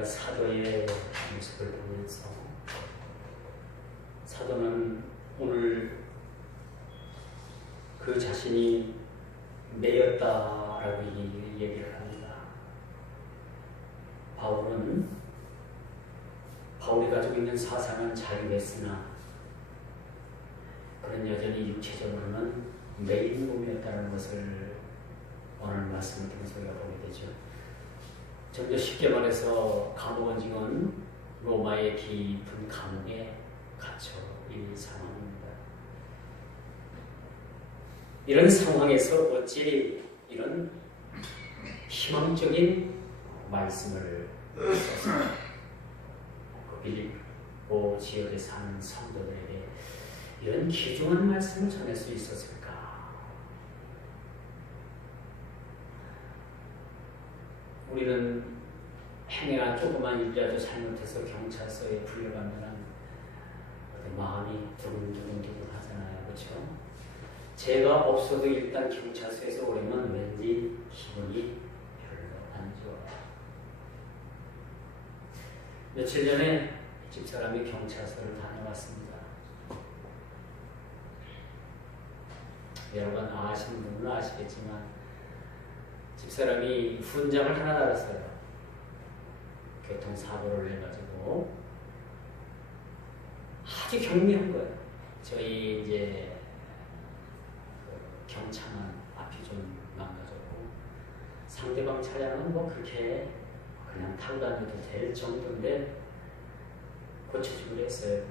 우리가 사도의 모습을 보면서 사도는 오늘 그 자신이 매였다라고 얘기를 합니다. 바울이 가지고 있는 사상은 잘 맸으나 그는 여전히 육체적으로는 매인 몸이었다는 것을 오늘 말씀을 통해서 우리가 보게 되죠. 좀 더 쉽게 말해서 감옥은 지금 로마의 깊은 감옥에 갇혀 있는 상황입니다. 이런 상황에서 어찌 이런 희망적인 말씀을 썼습니다. 빌립보 지역에 사는 성도들에게 이런 귀중한 말씀을 전할 수 있었을까? 우리는 행여나 조그만 일이라도 잘못해서 경찰서에 불려가면 마음이 두근두근 하잖아요. 그렇죠? 죄가 없어도 일단 경찰서에서 오려면 왠지 기분이 별로 안 좋아요. 며칠 전에 집사람이 경찰서를 다녀왔습니다. 여러분 아시는 분은 아시겠지만 집사람이 훈장을 하나 달았어요. 교통사고를 해가지고 아주 경미한 거예요. 저희 이제 경차만 앞이 좀 망가졌고 상대방 차량은 뭐 그렇게 그냥 타고 다녀도 될 정도인데 고쳐주기로 했어요.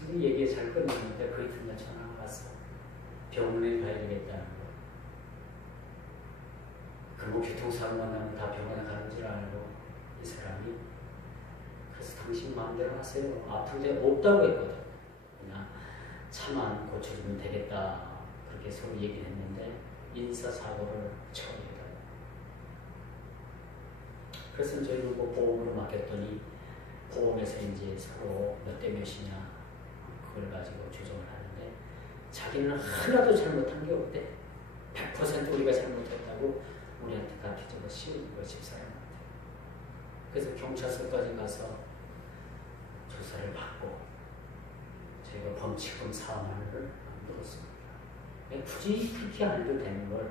근데 얘기 잘 끝났는데 그 이튿날 전화가 왔어. 병원에 가야 되겠다는 거. 그리고 교통사고만 나면 다 병원에 가는 줄 알고 이 사람이 그래서 당신 마음대로 하세요. 아픈데 없다고 했거든. 그냥 차만 고쳐주면 되겠다. 그렇게 서로 얘기를 했는데 인사사고를 처리해달라고. 그래서 저희는 뭐 보험으로 맡겼더니 보험에서 이제 서로 몇 대 몇이냐 그걸 가지고 조정을 하는데 자기는 하나도 잘못한 게 없대. 100% 우리가 잘못했다고 우리한테 다 뒤집어 씌우는 거야, 집사람한테. 그래서 경찰서까지 가서 조사를 받고 저희가 범칙금 4만 원을 물었습니다. 굳이 그렇게 안 해도 되는 걸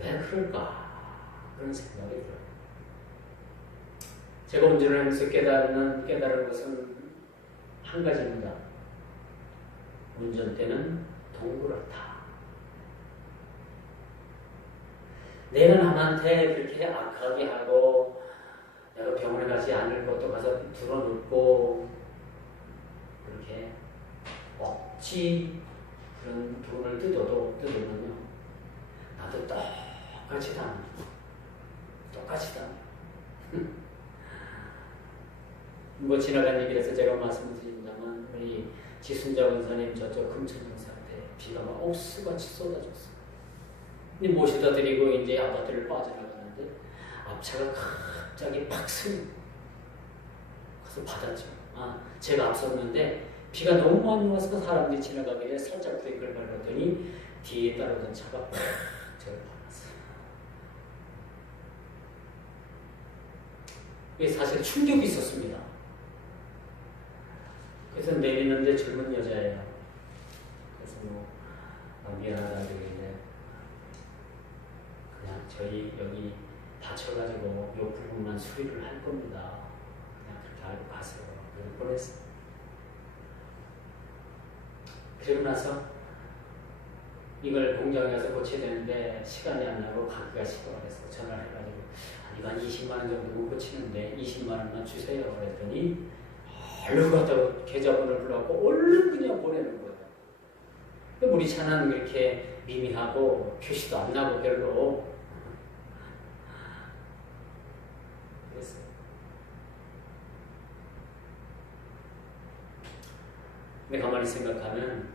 왜 그럴까? 그런 생각이 들어요. 제가 운전을 하면서 깨달은 것은 한 가지입니다. 운전대는 동그랗다. 내가 남한테 그렇게 악하게 하고 내가 병원에 가지 않을 것도 가서 들어눕고 그렇게 억지 그런 돈을 뜯으면요 나도 똑같이 당해. 뭐 지나간 얘기라서 제가 말씀드린다면 우리 지순자 원사님 저쪽 금천동사한테 비가 막 옥수같이 쏟아졌어요. 근데 모셔다 드리고 이제 아파트를 빠져나가는데 앞차가 갑자기 팍 스며 그래서 받았죠. 제가 앞섰는데 비가 너무 많이 와서 사람들이 지나가길래 살짝 브레이크를 밟았더니 뒤에 따라오던 차가 팍 저를 받았어요. 이게 사실 충격이 있었습니다. 그래서 내리는데 젊은 여자예요. 그래서 미안하다고 그러는데 그냥 저희 여기 다쳐가지고 요 부분만 수리를 할 겁니다. 그냥 그렇게 알고 가세요. 그래서 보냈어요. 그리고 나서 이걸 공장에 가서 고쳐야 되는데 시간이 안 나고 가기가 시도를 해서 전화를 해가지고 이거 한 20만 원 정도면 고치는데 20만 원만 주세요. 그랬더니 얼른 갖다 계좌번호를 불러갖고 얼른 그냥 보내는 거예요. 우리 차는 그렇게 미미하고 표시도 안 나고 별로 그랬어요. 근데 가만히 생각하면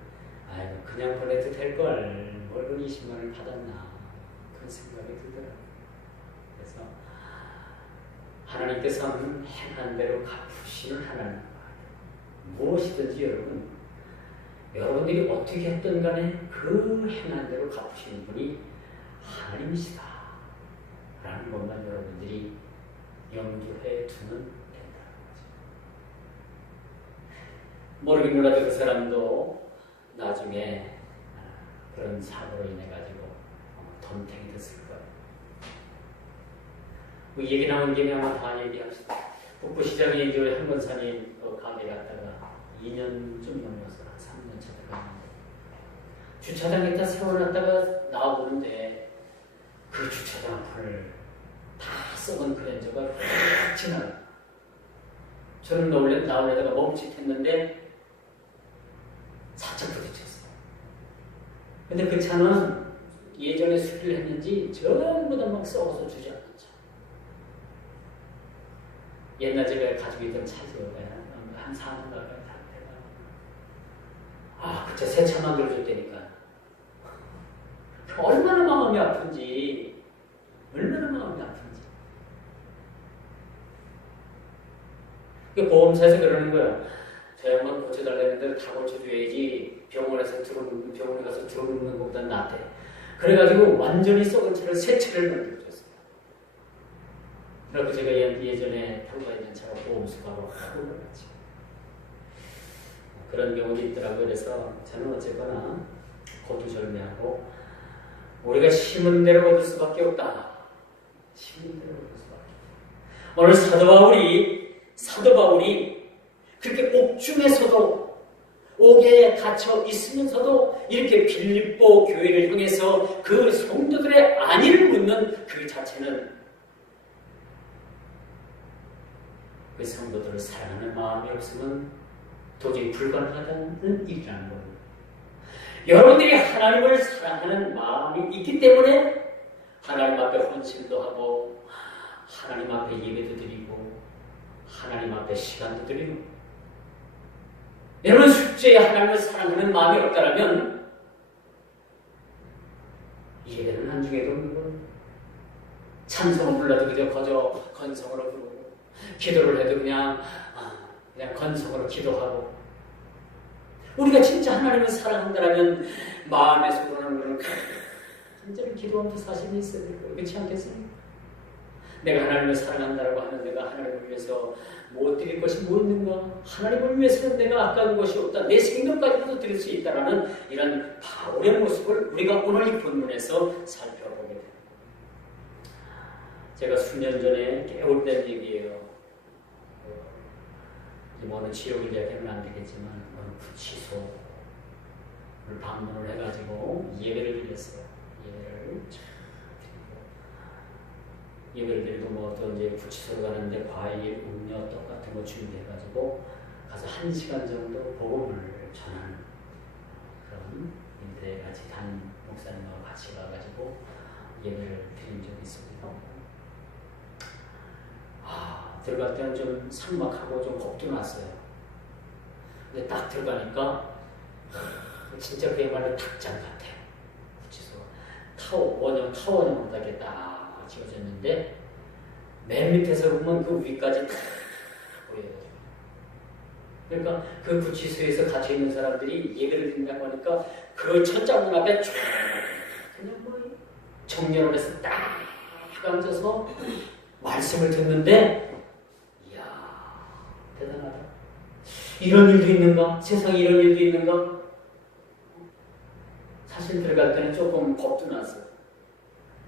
아이고 그냥 보내도 될걸 뭘 20만 원을 받았나 그런 생각이 들더라고요. 그래서 하나님께서는 행한 대로 갚으시는 하나님. 무엇이든지 여러분들이 어떻게 했든 간에 그 행한 대로 갚으시는 분이 하나님이시다 라는 것만 여러분들이 염두해 두면 된다는 거죠. 모르긴 몰라도 그 사람도 나중에 그런 사고로 인해 가지고 덤탱이 됐을 거예요. 뭐 얘기 나온 김에 아마 다 얘기합시다. 북부시장에 이제 한건산이 가게 갔다가 2년쯤 넘어서 한 3년 차 들어갔는데 주차장에다 세워놨다가 나와보는데 그 주차장 앞을 다 썩은 그랜저가 휙 지나가요. 저는 나오려다가 멈칫했는데 살짝 부딪혔어요. 근데 그 차는 예전에 수리를 했는지 전부 다 막 썩어서 주저앉은 차. 옛날 제가 가지고 있던 차죠. 한 4년 가까이 탔대요. 아, 그차 새 차 만들어줬다니까. 얼마나 마음이 아픈지. 얼마나 마음이 아픈지. 그 보험사에서 그러는 거야. 저 양반 고쳐달라는데 다 고쳐줘야지 병원에 가서 들어눕는 것보다 낫대. 그래가지고 완전히 썩은 차를 새 차를 만들어줬어요. 그리고 제가 예전에 타고 다니는 차가 보험수가로 확 올라갔지. 그런 경우도 있더라고요. 그래서 저는 어쨌거나 고두절미하고 우리가 심은 대로 얻을 수밖에 없다. 심은 대로 얻을 수밖에 없다. 오늘 사도 바울이 그렇게 옥중에서도 옥에 갇혀 있으면서도 이렇게 빌립보 교회를 향해서 그 성도들의 안위를 묻는 그 자체는 그 성도들을 사랑하는 마음이 없으면 도저히 불가능하다는 일이라는 겁니다. 여러분들이 하나님을 사랑하는 마음이 있기 때문에 하나님 앞에 헌신도 하고 하나님 앞에 예배도 드리고 하나님 앞에 시간도 드리고 여러분 숙제에 하나님을 사랑하는 마음이 없다면 예배는 한중에도 없는 거예요. 찬송을 불러도 그저 건성으로 부르고 기도를 해도 그냥 건성으로 기도하고 우리가 진짜 하나님을 사랑한다면 마음에서 그러는 것은 진짜로 기도하면서 사실이 있어야 될 거예요. 그렇지 않겠습니까? 내가 하나님을 사랑한다고 하면 내가 하나님을 위해서 못 드릴 것이 뭐 있는가? 하나님을 위해서는 내가 아까운 것이 없다. 내 생명까지도 드릴 수 있다라는 이런 바울의 모습을 우리가 오늘 이 본문에서 살펴보게 됩니다. 제가 수년 전에 깨울된 얘기예요. 뭐는 지옥을 이야기하면 안 되겠지만 구치소를 방문을 해가지고 예배를 드렸어요. 예배를 드리고 뭐 또 이제 구치소로 가는데 과일, 음료, 떡 같은 거 준비해가지고 가서 1시간 정도 복음을 전하는 그런 인데 같이 단 목사님하고 같이 가가지고 예배를 드린 적이 있습니다. 들어갈 때는 좀 삭막하고 좀 겁도 났어요. 근데 딱 들어가니까 진짜 그야말로 닭장 같아요. 구치소 타워형 바닥에 딱 지어졌는데 맨 밑에서 보면 그 위까지 딱 보여요. 그러니까 그 구치소에서 갇혀 있는 사람들이 예배를 드린다고 하니까 그 천장문 앞에 쫙 그냥 뭐 정렬원에서 딱 앉아서 말씀을 듣는데 대단하다. 이런 일도 있는가? 세상에 이런 일도 있는가? 사실 들어갈 때는 조금 겁도 났어요.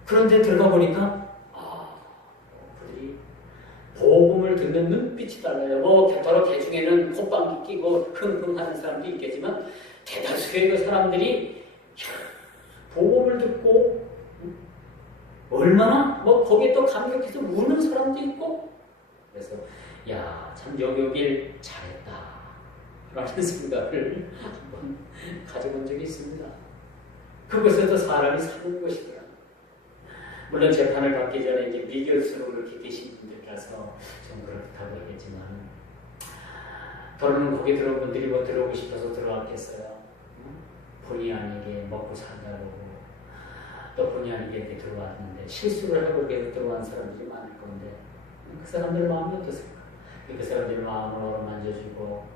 그런데 들어가 보니까 그들이 복음을 듣는 눈빛이 달라요. 뭐 바로 대중에는 콧방귀 끼고 흥흥하는 사람도 있겠지만 대다수의 그 사람들이 복음을 듣고 얼마나 뭐 거기에 또 감격해서 우는 사람도 있고 그래서 참 여기 오길 잘했다 라는 생각을 한번 가져본 적이 있습니다. 그곳에서 사람이 사는 것이더라. 물론 재판을 받기 전에 이제 미결수록을 이렇게 계신 분들이라서 좀 그렇다고 하겠지만 더러는 거기 들어온 분들이 뭐 들어오고 싶어서 들어왔겠어요. 본의 아니게 먹고 산다고 또 본의 아니게 이렇게 들어왔는데 실수를 하고 이렇게 들어온 사람들이 많을 건데 그 사람들 마음이 어떠세요? 그 사람들 마음을 어루만져주고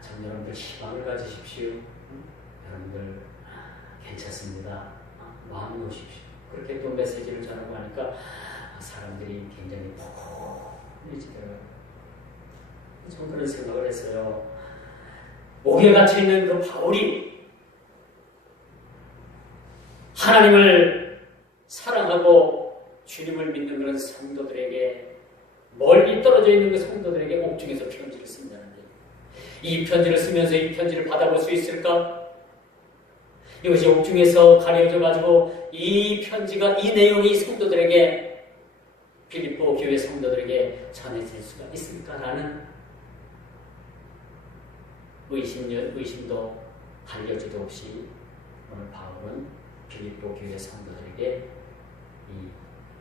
참 여러분들 희망을 가지십시오. 여러분들 괜찮습니다. 마음을 놓으십시오. 그렇게 또 메시지를 전하고 하니까 사람들이 굉장히 흘리지더라고요. 좀 그런 생각을 했어요. 옥에 갇혀있는 그 바울이 하나님을 사랑하고 주님을 믿는 그런 성도들에게, 멀리 떨어져 있는 그 성도들에게 옥중에서 편지를 쓴다는데, 이 편지를 쓰면서 이 편지를 받아볼 수 있을까? 이것이 옥중에서 가려져 가지고 이 편지가, 이 내용이 성도들에게, 빌립보 교회 성도들에게 전해질 수가 있을까라는 의심도 할 여지도 없이 오늘 바울은 빌립보 교회 성도들에게 이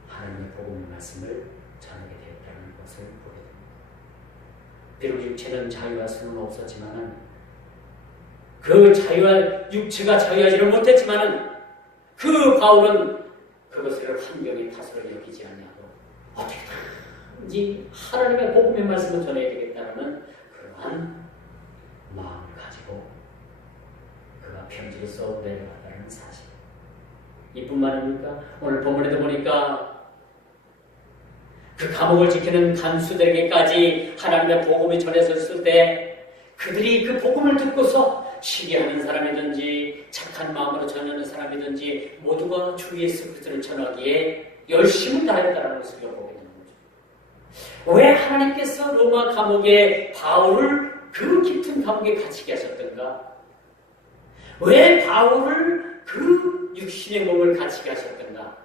하나님의 복음의 말씀을 전하게 되었다는 것을 보게 됩니다. 비록 육체는 자유할 수는 없었지만은, 그 자유할, 육체가 자유하지를 못했지만은, 그 바울은 그것을 환경의 탓으로 여기지 아니하고 어떻게든지 하나님의 복음의 말씀을 전해야 되겠다는 그러한 마음을 가지고 그가 편지를 써 내려갔다는 사실. 이뿐만 아닙니까? 오늘 본문에도 보니까 그 감옥을 지키는 간수들에게까지 하나님의 복음이 전해졌을 때, 그들이 그 복음을 듣고서 시기하는 사람이든지 착한 마음으로 전하는 사람이든지 모두가 주 예수 그리스도를 전하기에 열심을 다했다는 것을 보게 되는 거죠. 왜 하나님께서 로마 감옥에 바울을 그 깊은 감옥에 갇히게 하셨던가? 왜 바울을 그 육신의 몸을 갇히게 하셨던가?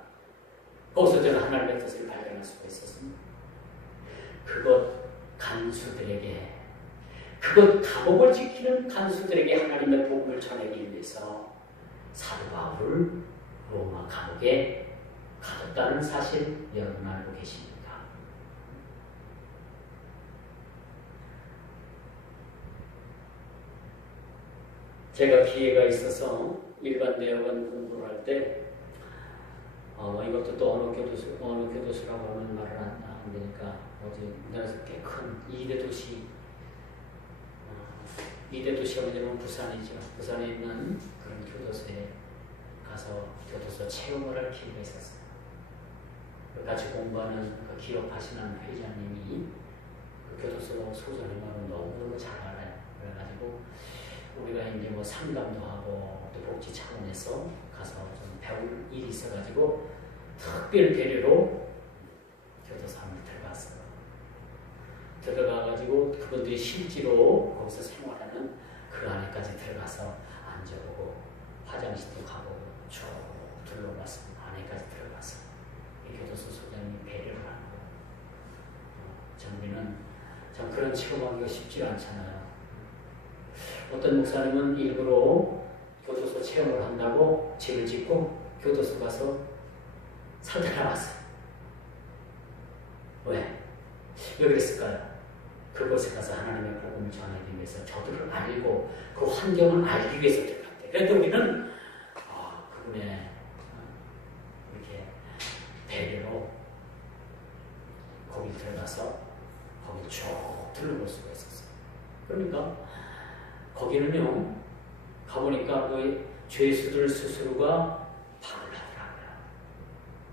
거기서 저는 하나님의 뜻을 발견할 수가 있었습니다. 그것 간수들에게, 그것 감옥을 지키는 간수들에게 하나님의 복음을 전하기 위해서 사도 바울을 로마 감옥에 가뒀다는 사실 여러분 알고 계십니까? 제가 기회가 있어서 일반 대학원 공부를 할 때, 이것도 또 어느 교도소라고 하면 말을 안 되니까, 어디 우리나라에서 꽤 큰 2대 도시, 2대 도시가 뭐냐면 부산이죠. 부산에 있는 그런 교도소에 가서 교도소 체험을 할 기회가 있었어요. 같이 공부하는 그 기업하시는 회장님이 그 교도소 소장님하고 너무너무 잘 알아요. 그래가지고 우리가 이제 뭐 상담도 하고 또 복지 차원에서 가서 좀 배울 일이 있어가지고 특별 배려로 교도소 안에 들어갔어요. 들어가가지고 그분들이 실제로 거기서 생활하는 그 안에까지 들어가서 앉아보고 화장실도 가보고 쭉 둘러봤습니다. 안에까지 들어가서 이 교도소 소장님이 배려를 하고, 정리는 참 그런 체험하기가 쉽지 않잖아요. 어떤 목사님은 일부러 교도소 체험을 한다고 집을 짓고 교도소 가서 살다 나왔어요. 왜? 왜 그랬을까요? 그곳에 가서 하나님의 복음을 전하기 위해서, 저들을 알고 그 환경을 알기 위해서 들어갔대. 그런데 우리는 그분의 이렇게 배려로 거기 들어가서 거기 쭉 둘러볼 수가 있었어요. 그러니까 거기는요, 가보니까 그 죄수들 스스로가 밥을 하더라고요.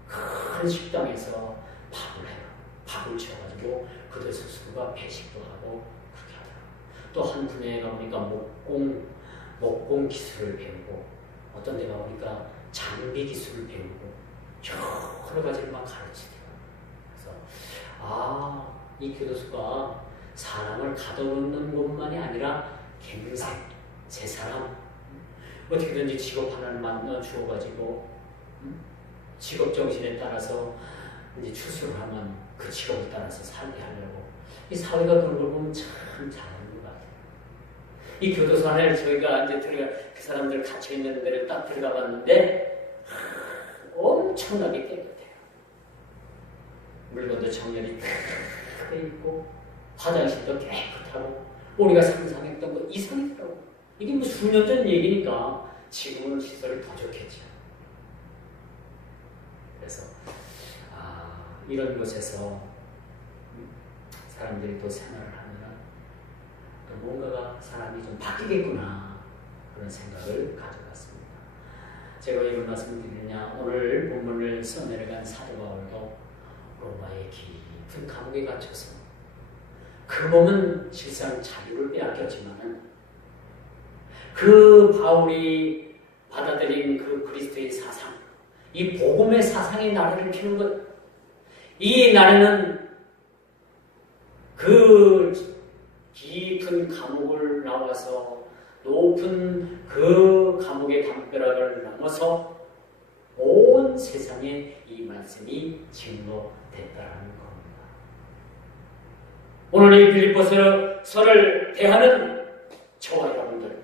큰 식당에서 밥을 해요. 밥을 지어가지고 그들 스스로가 배식도 하고 그렇게 하더라고요. 또 한 분야에 가보니까 목공 기술을 배우고, 어떤 데 가보니까 장비 기술을 배우고 여러 가지를 막 가르치더라고요. 그래서 이 교도소가 사람을 가둬놓는 것만이 아니라 갱생, 새 사람, 어떻게든지 직업 하나를 만나 주어가지고 직업 정신에 따라서 이제 추수를 하면 그 직업에 따라서 살게 하려고, 이 사회가 그런 걸 보면 참 잘하는 것 같아요. 이 교도소 안에 저희가 이제 그 사람들 갇혀 있는 데를 딱 들어가 봤는데 엄청나게 깨끗해요. 물건도 정렬이 다 돼 있고 화장실도 깨끗하고, 우리가 상상했던 것 이상이더라고. 이게 뭐 수년 전 얘기니까 지금은 시설이 더 좋겠죠. 그래서 이런 곳에서 사람들이 또 생활을 하면 또 뭔가가 사람이 좀 바뀌겠구나, 그런 생각을 가져봤습니다. 제가 이런 말씀을 드리냐, 오늘 본문을 써내려간 사도 바울도 로마의 깊은 감옥에 갇혀서 그 몸은 실상 자유를 빼앗겼지만은 그 바울이 받아들인 그 그리스도의 사상, 이 복음의 사상의 나래를 피는 것, 이 나래는 그 깊은 감옥을 나와서 높은 그 감옥의 담벼락을 넘어서 온 세상에 이 말씀이 증거됐다는 겁니다. 오늘 이 빌립보서를 대하는 저와 여러분들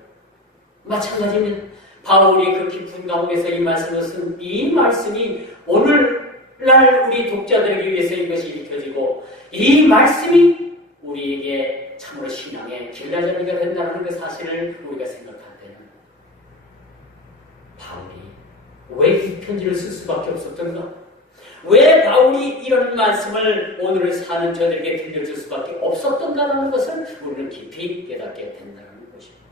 마찬가지입니다. 바울이 그 깊은 감옥에서 이 말씀을 쓴 이 말씀이 오늘날 우리 독자들에게 위해서 이것이 읽혀지고 이 말씀이 우리에게 참으로 신앙의 길라잡이가 된다는 그 사실을 우리가 생각할 때는 바울이 왜 이 편지를 쓸 수밖에 없었던가? 왜 바울이 이런 말씀을 오늘 사는 저들에게 들려줄 수밖에 없었던가라는 것을 우리는 깊이 깨닫게 된다는 것입니다.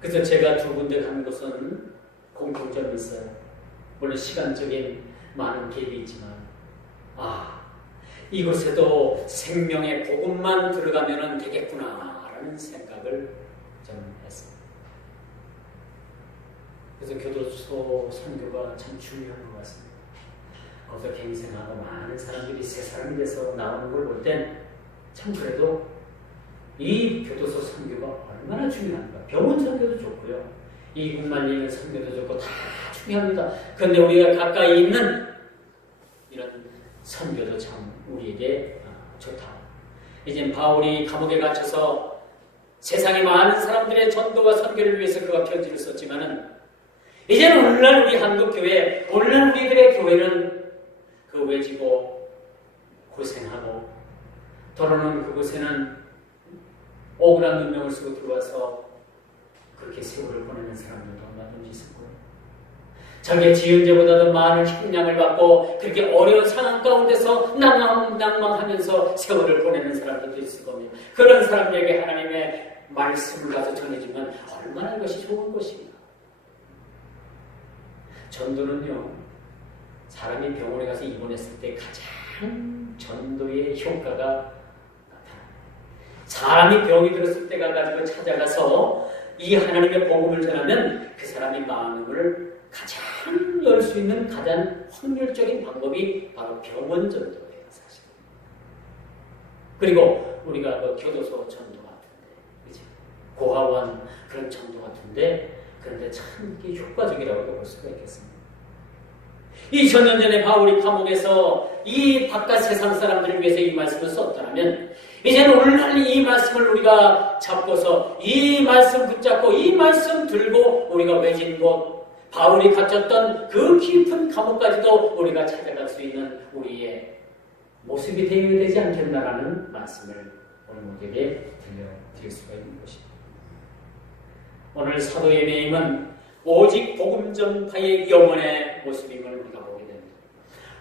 그래서 제가 두 군데 간 곳은 공통점이 있어요. 물론 시간적인 많은 갭이 있지만 이곳에도 생명의 복음만 들어가면 되겠구나라는 생각을 좀 했습니다. 그래서 교도소 선교가 참 중요한 것 같습니다. 거기서 갱생하고 많은 사람들이 새 사람이 돼서 나오는 걸 볼 땐 참 그래도 이 교도소 선교가 얼마나 중요한가. 병원 선교도 좋고요. 이국 말리는 선교도 좋고 다 중요합니다. 그런데 우리가 가까이 있는 이런 선교도 참 우리에게 좋다. 이제 바울이 감옥에 갇혀서 세상의 많은 사람들의 전도와 선교를 위해서 그가 편지를 썼지만은 이제는 오늘날 우리 한국교회, 오늘날 우리들의 교회는 그 외지고 고생하고 더러는 그곳에는 억울한 운명을 쓰고 들어와서 그렇게 세월을 보내는 사람들도 얼마든지 있을 거예요. 자기의 지은 죄보다도 많은 형량을 받고 그렇게 어려운 상황 가운데서 낭망하면서 세월을 보내는 사람들도 있을 겁니다. 그런 사람들에게 하나님의 말씀을 가서 전해주면 얼마나 이것이 좋은 것입니다. 전도는요, 사람이 병원에 가서 입원했을 때 가장 전도의 효과가 나타납니다. 사람이 병이 들었을 때 가지고 찾아가서 이 하나님의 복음을 전하면 그 사람의 마음을 가장 열 수 있는 가장 확률적인 방법이 바로 병원 전도예요, 사실. 그리고 우리가 그 교도소 전도 같은데, 그치? 고아원 그런 전도 같은데, 그런데 참 이게 효과적이라고 볼 수가 있겠습니다. 2000년 전에 바울이 감옥에서 이 바깥 세상 사람들을 위해서 이 말씀을 썼다면 이제는 오늘날 이 말씀을 우리가 잡고서 이 말씀 붙잡고 이 말씀 들고 우리가 외진 곳 바울이 갇혔던 그 깊은 감옥까지도 우리가 찾아갈 수 있는 우리의 모습이 되지 않겠나라는 말씀을 오늘 모두에게 들려드릴 수가 있는 것입니다. 오늘 사도의 매임은 오직 복음 전파의 영혼의 모습임을 우리가 보게 됩니다.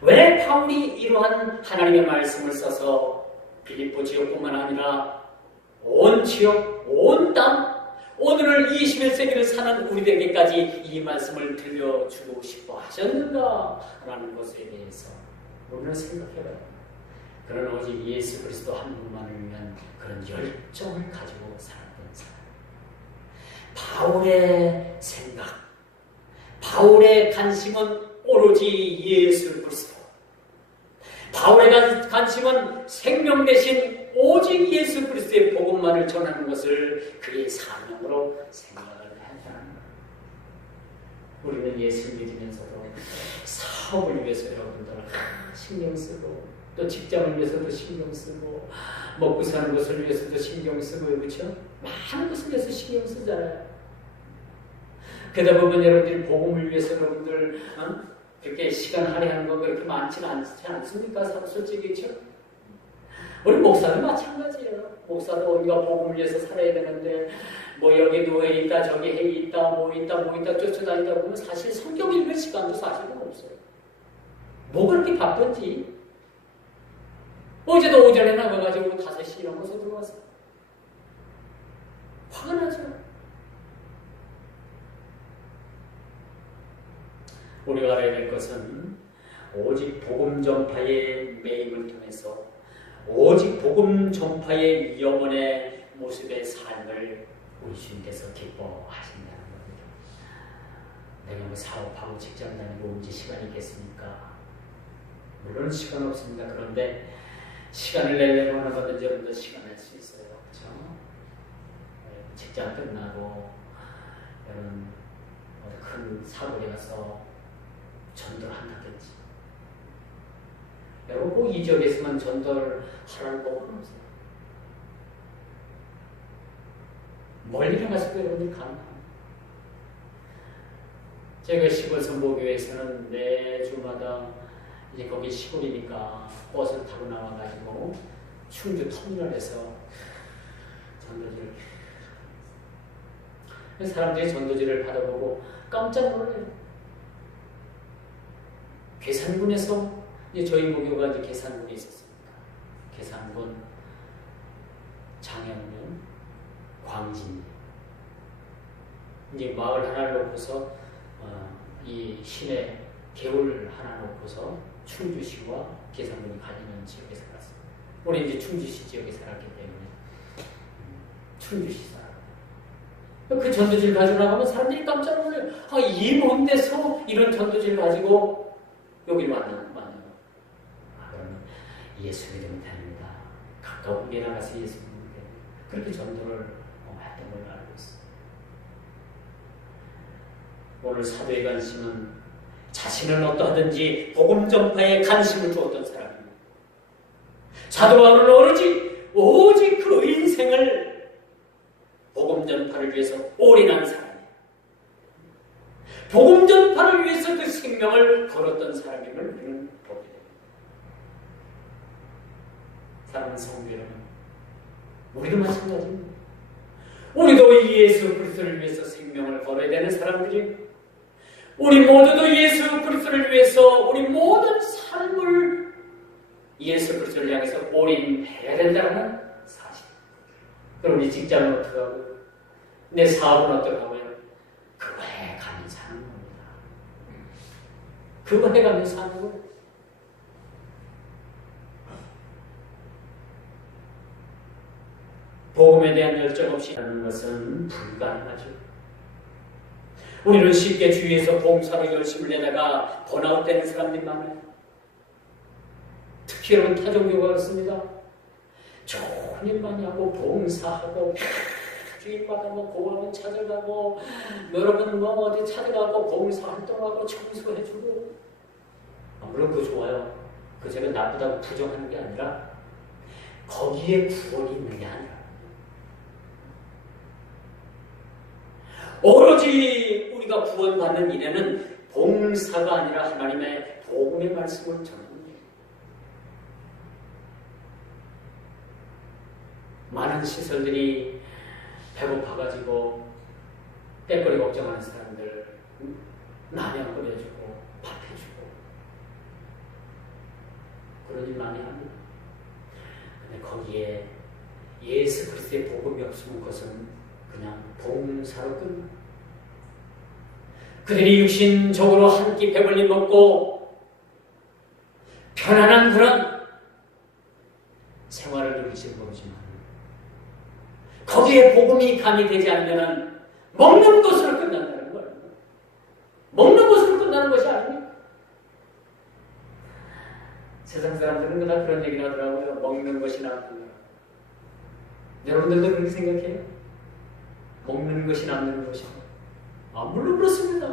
왜 바울이 이러한 하나님의 말씀을 써서 빌립보 지역뿐만 아니라 온 지역, 온 땅, 오늘을 21세기를 사는 우리들에게까지 이 말씀을 들려주고 싶어 하셨는가라는 것에 대해서 우리는 생각해봐요. 그런 오직 예수 그리스도 한 분만을 위한 그런 열정을 가지고 살았던 사람. 바울의 생각, 바울의 관심은 오로지 예수 그리스도. 바울의 관심은 생명 대신 오직 예수 그리스도의 복음만을 전하는 것을 그의 사명으로 생각을 했다는 거예요. 우리는 예수를 믿으면서도 사업을 위해서 여러분들 신경 쓰고 또 직장을 위해서도 신경 쓰고 먹고 사는 것을 위해서도 신경 쓰고 그렇죠? 많은 것을 위해서 신경 쓰잖아요. 그러다 보면 여러분들이 복음을 위해서 여러분들 그렇게 시간 할애하는 거 그렇게 많지는 않지 않습니까? 솔직히 그렇죠? 우리 목사도 마찬가지예요. 목사도 우리가 복음을 위해서 살아야 되는데 뭐 여기 노예 있다 저기 해 있다 뭐 있다 쫓아다니다 보면 사실 성경 읽을 시간도 사실은 없어요. 뭐 그렇게 바쁜지. 어제도 오전에 나가가지고 5시 넘어서 들어왔어요. 화가 나죠. 우리가 알아야 될 것은 오직 복음 전파의 매임을 통해서 오직 복음 전파의 영혼의 모습의 삶을 우리 주님께서 기뻐하신다는 겁니다. 내가 뭐 사업하고 직장 다니고 언제 시간이 있겠습니까? 물론 시간 없습니다. 그런데 시간을 내려면 얼마든지 여러분도 시간 낼 수 있어요. 그렇죠? 직장 끝나고 여러분 큰 사고에 가서 전도를 한다든지 여러분 꼭 이 지역에서만 전도를 하라는 법은 없어요. 멀리 나가서도 여러분들이 가능합니다. 제가 시골 선보교회에서는 매주마다 이제 거기 시골이니까 버스를 타고 나와가지고 충주 터미널에서 전도지를 사람들이 전도지를 받아보고 깜짝 놀라요. 계산군에서 이제 저희 모교가 이제 계산군에 있었습니다. 계산군, 장영면, 광진 이제 마을 하나를 놓고서 이 시내 개울 하나 놓고서 충주시와 계산군이 갈리는 지역에 살았습니다. 우리 이제 충주시 지역에 살았기 때문에 충주시 사람. 그 전도지를 가지고 나가면 사람들이 깜짝 놀라요. 이 먼 데서 이런 전도지를 가지고 여기를 만나요. 그러면 예수 믿으면 됩니다. 가까운 데 나가서 예수 믿으면 됩니다. 그렇게 전도를 했던 걸로 알고 있습니다. 오늘 사도의 관심은 자신은 어떠하든지 복음 전파에 관심을 두었던 사람입니다. 사도 바울은 오직 그 인생을 복음 전파를 위해서 올인한 사람이에요. 복음 전파를 위해서 그 생명을 걸었던 사람임을 우리는 보게 됩니다. 사랑하는 성도 여러분, 우리도 마찬가지입니다. 우리도 예수 그리스도를 위해서 생명을 걸어야 되는 사람들이 우리 모두도 예수 그리스도를 위해서 우리 모든 삶을 예수 그리스도를 향해서 올인해야 된다는 사실. 그럼 우리 직장은 어떻게 하고요? 내 사업은 어떻게 하고요? 그거 해가며 사는 겁니다. 그거 해가며 사는 거예요. 복음에 대한 열정 없이 하는 것은 불가능하죠. 우리는 쉽게 주위에서 봉사로 열심을 내다가 번아웃되는 사람들이 많아요. 특히 여러분 타종교가 그렇습니다. 좋은 일 많이 하고 봉사하고 주일받아고 고아원 찾아가고 여러분 어디 찾아가고 봉사활동하고 청소해주고 물론 그거 좋아요. 그 제가 나쁘다고 부정하는 게 아니라 거기에 구원이 있느냐 아니라 오로지 우리가 구원받는 일에는 봉사가 아니라 하나님의 복음의 말씀을 전하는 거예요. 많은 시설들이 배고파가지고 떼거리 걱정하는 사람들 라면 끓여주고 밥 해주고 그런 일 많이 합니다. 근데 거기에 예수 그리스도의 복음이 없으면 그것은 그냥 봉사로 끝나. 그들이 육신적으로 한 끼 배불리 먹고 편안한 그런 생활을 누리지 모르지만 거기에 복음이 가미되지 않으면 먹는 것으로 끝난다는 거예요. 먹는 것으로 끝나는 것이 아닙니다. 세상 사람들은 다 그런 얘기를 하더라고요. 먹는 것이 남는 거. 여러분들도 그렇게 생각해요? 먹는 것이 남는 것이고. 물론 그렇습니다.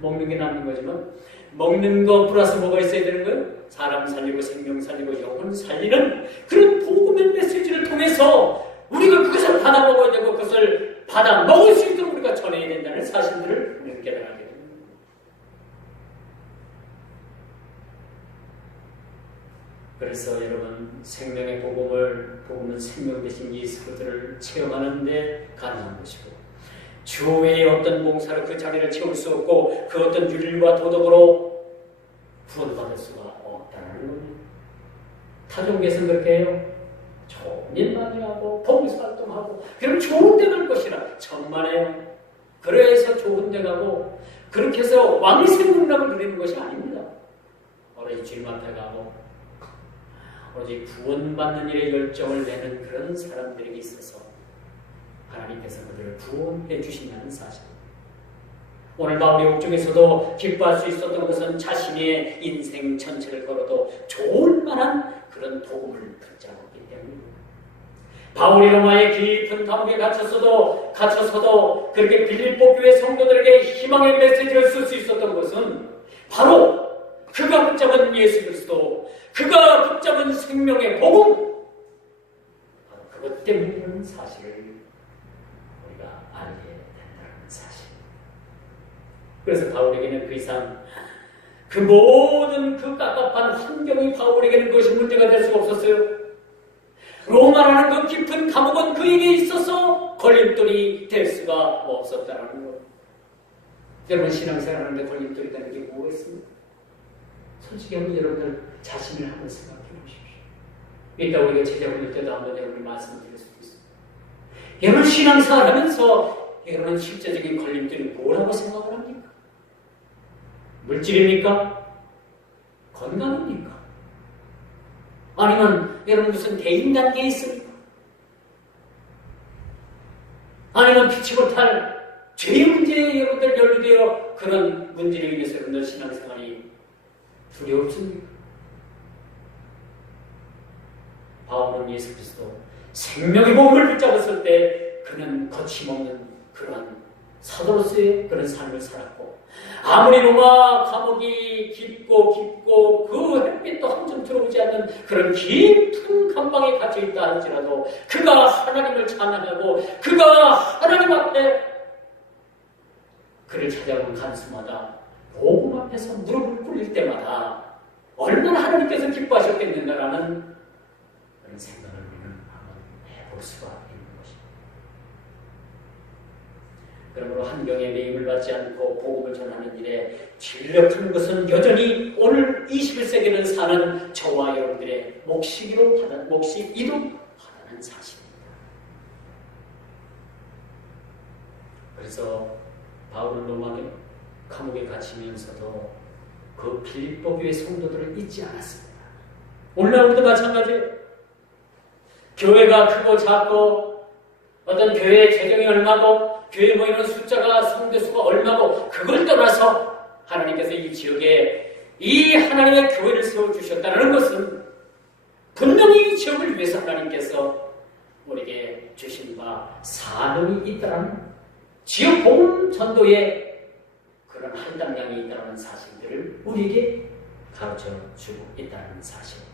먹는 게 남는 거지만 먹는 거 플러스 뭐가 있어야 되는 거예요? 사람 살리고 생명 살리고 영혼 살리는 그런 복음의 메시지를 통해서 우리가 그것을 받아 먹어야 되고 그것을 받아 먹을 수 있도록 우리가 전해야 된다는 사실들을 우리는 깨달아야 됩니다. 그래서 여러분 생명의 복음은 생명 대신 예수 그리스도를 체험하는 데 가능한 것이고 주 외에 어떤 봉사로 그 자리를 채울 수 없고 그 어떤 윤리와 도덕으로 구원받을 수가 없다는 겁니다. 타종교에서는 그렇게 해요. 좋은 일 많이 하고 봉사활동하고 그럼 좋은 데 갈 것이라 천만에요. 그래서 좋은 데 가고 그렇게 해서 왕의 생명력을 누리는 것이 아닙니다. 오로지 주님 앞에 가고 오로지 구원받는 일에 열정을 내는 그런 사람들에게 있어서 하나님께서 그들을 구원해 주신다는 사실. 오늘 바울의 옥중에서도 기뻐할 수 있었던 것은 자신의 인생 전체를 걸어도 좋을 만한 그런 복음을 붙잡았기 때문입니다. 바울이 로마의 깊은 감옥에 갇혀서도 그렇게 빌립보 교회 성도들에게 희망의 메시지를 쓸 수 있었던 것은 바로 그가 붙잡은 예수 그리스도, 그가 붙잡은 생명의 복음, 바로 그것 때문이라는 사실을 우리가 알게 된다는 사실. 그래서 바울에게는 그 이상 그 모든 그 깝깝한 환경이 바울에게는 그것이 문제가 될 수가 없었어요. 로마라는 그 깊은 감옥은 그에게 있어서 걸림돌이 될 수가 없었다는 것. 여러분 신앙생활하는데 걸림돌이 되는 게 뭐겠습니까? 솔직히 한번 여러분들 자신을 한번 생각해 보십시오. 이따 우리가 제자 부를 때도 한번 여러분을 말씀드릴 수도 있습니다. 여러분 신앙생활하면서 여러분 실제적인 걸림돌이 뭐라고 생각을 합니까? 물질입니까? 건강입니까? 아니면 여러분 무슨 대인관계에 있습니까? 아니면 피치 못할 죄의 문제에 여러분들 연루되어 그런 문제로 인해서 여러분들 신앙생활이 두려웠습니까? 바울은 예수 그리스도 생명의 복음을 붙잡았을 때 그는 거침없는 그러한 사도로서의 그런 삶을 살았고, 아무리 로마 감옥이 깊고 그 햇빛도 한 점 들어오지 않는 그런 깊은 감방에 갇혀있다 할지라도 그가 하나님을 찬양하고 그가 하나님 앞에 그를 찾아온 간수마다 복음 앞에서 무릎을 꿇릴 때마다 얼마나 하나님께서 기뻐하셨겠는가라는 그런 생각을 우리는 한번 해볼 수가 있는 것입니다. 그러므로 환경에 매임을 받지 않고 복음을 전하는 일에 진력하는 것은 여전히 오늘 21세기를 사는 저와 여러분들의 몫이기도 하다는 사실입니다. 그래서 바울은 로마 감옥에 갇히면서도 그 빌립보 교회 성도들을 잊지 않았습니다. 오늘날 우리도 마찬가지예요. 교회가 크고 작고 어떤 교회의 재정이 얼마고 교회 모이는 숫자가 성도 수가 얼마고 그걸 떠나서 하나님께서 이 지역에 이 하나님의 교회를 세워주셨다는 것은 분명히 이 지역을 위해서 하나님께서 우리에게 주신 바 사명이 있다는 지역 복음 전도에 그런 할당량이 있다는 사실들을 우리에게 가르쳐주고 있다는 사실입니다.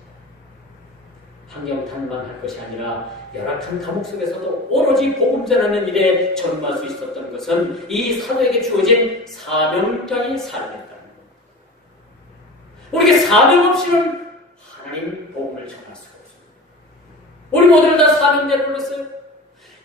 환경탄만 할 것이 아니라 열악한 감옥 속에서도 오로지 복음 전하는 일에 전무할 수 있었던 것은 이 사도에게 주어진 사명자의 삶이었다는 겁니다. 우리에게 사명 없이는 하나님 복음을 전할 수가 없습니다. 우리 모두를 다 사명대로 불렀어요.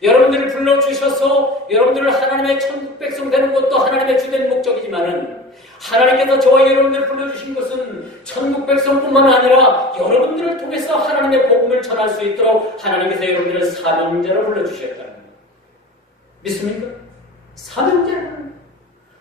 여러분들을 불러주셔서 여러분들을 하나님의 천국 백성 되는 것도 하나님의 주된 목적이지만은 하나님께서 저와 여러분들을 불러주신 것은 천국 백성뿐만 아니라 여러분들을 통해서 하나님의 복음을 전할 수 있도록 하나님께서 여러분들을 사명자로 불러주셨다는 겁니다. 믿습니까? 사명자는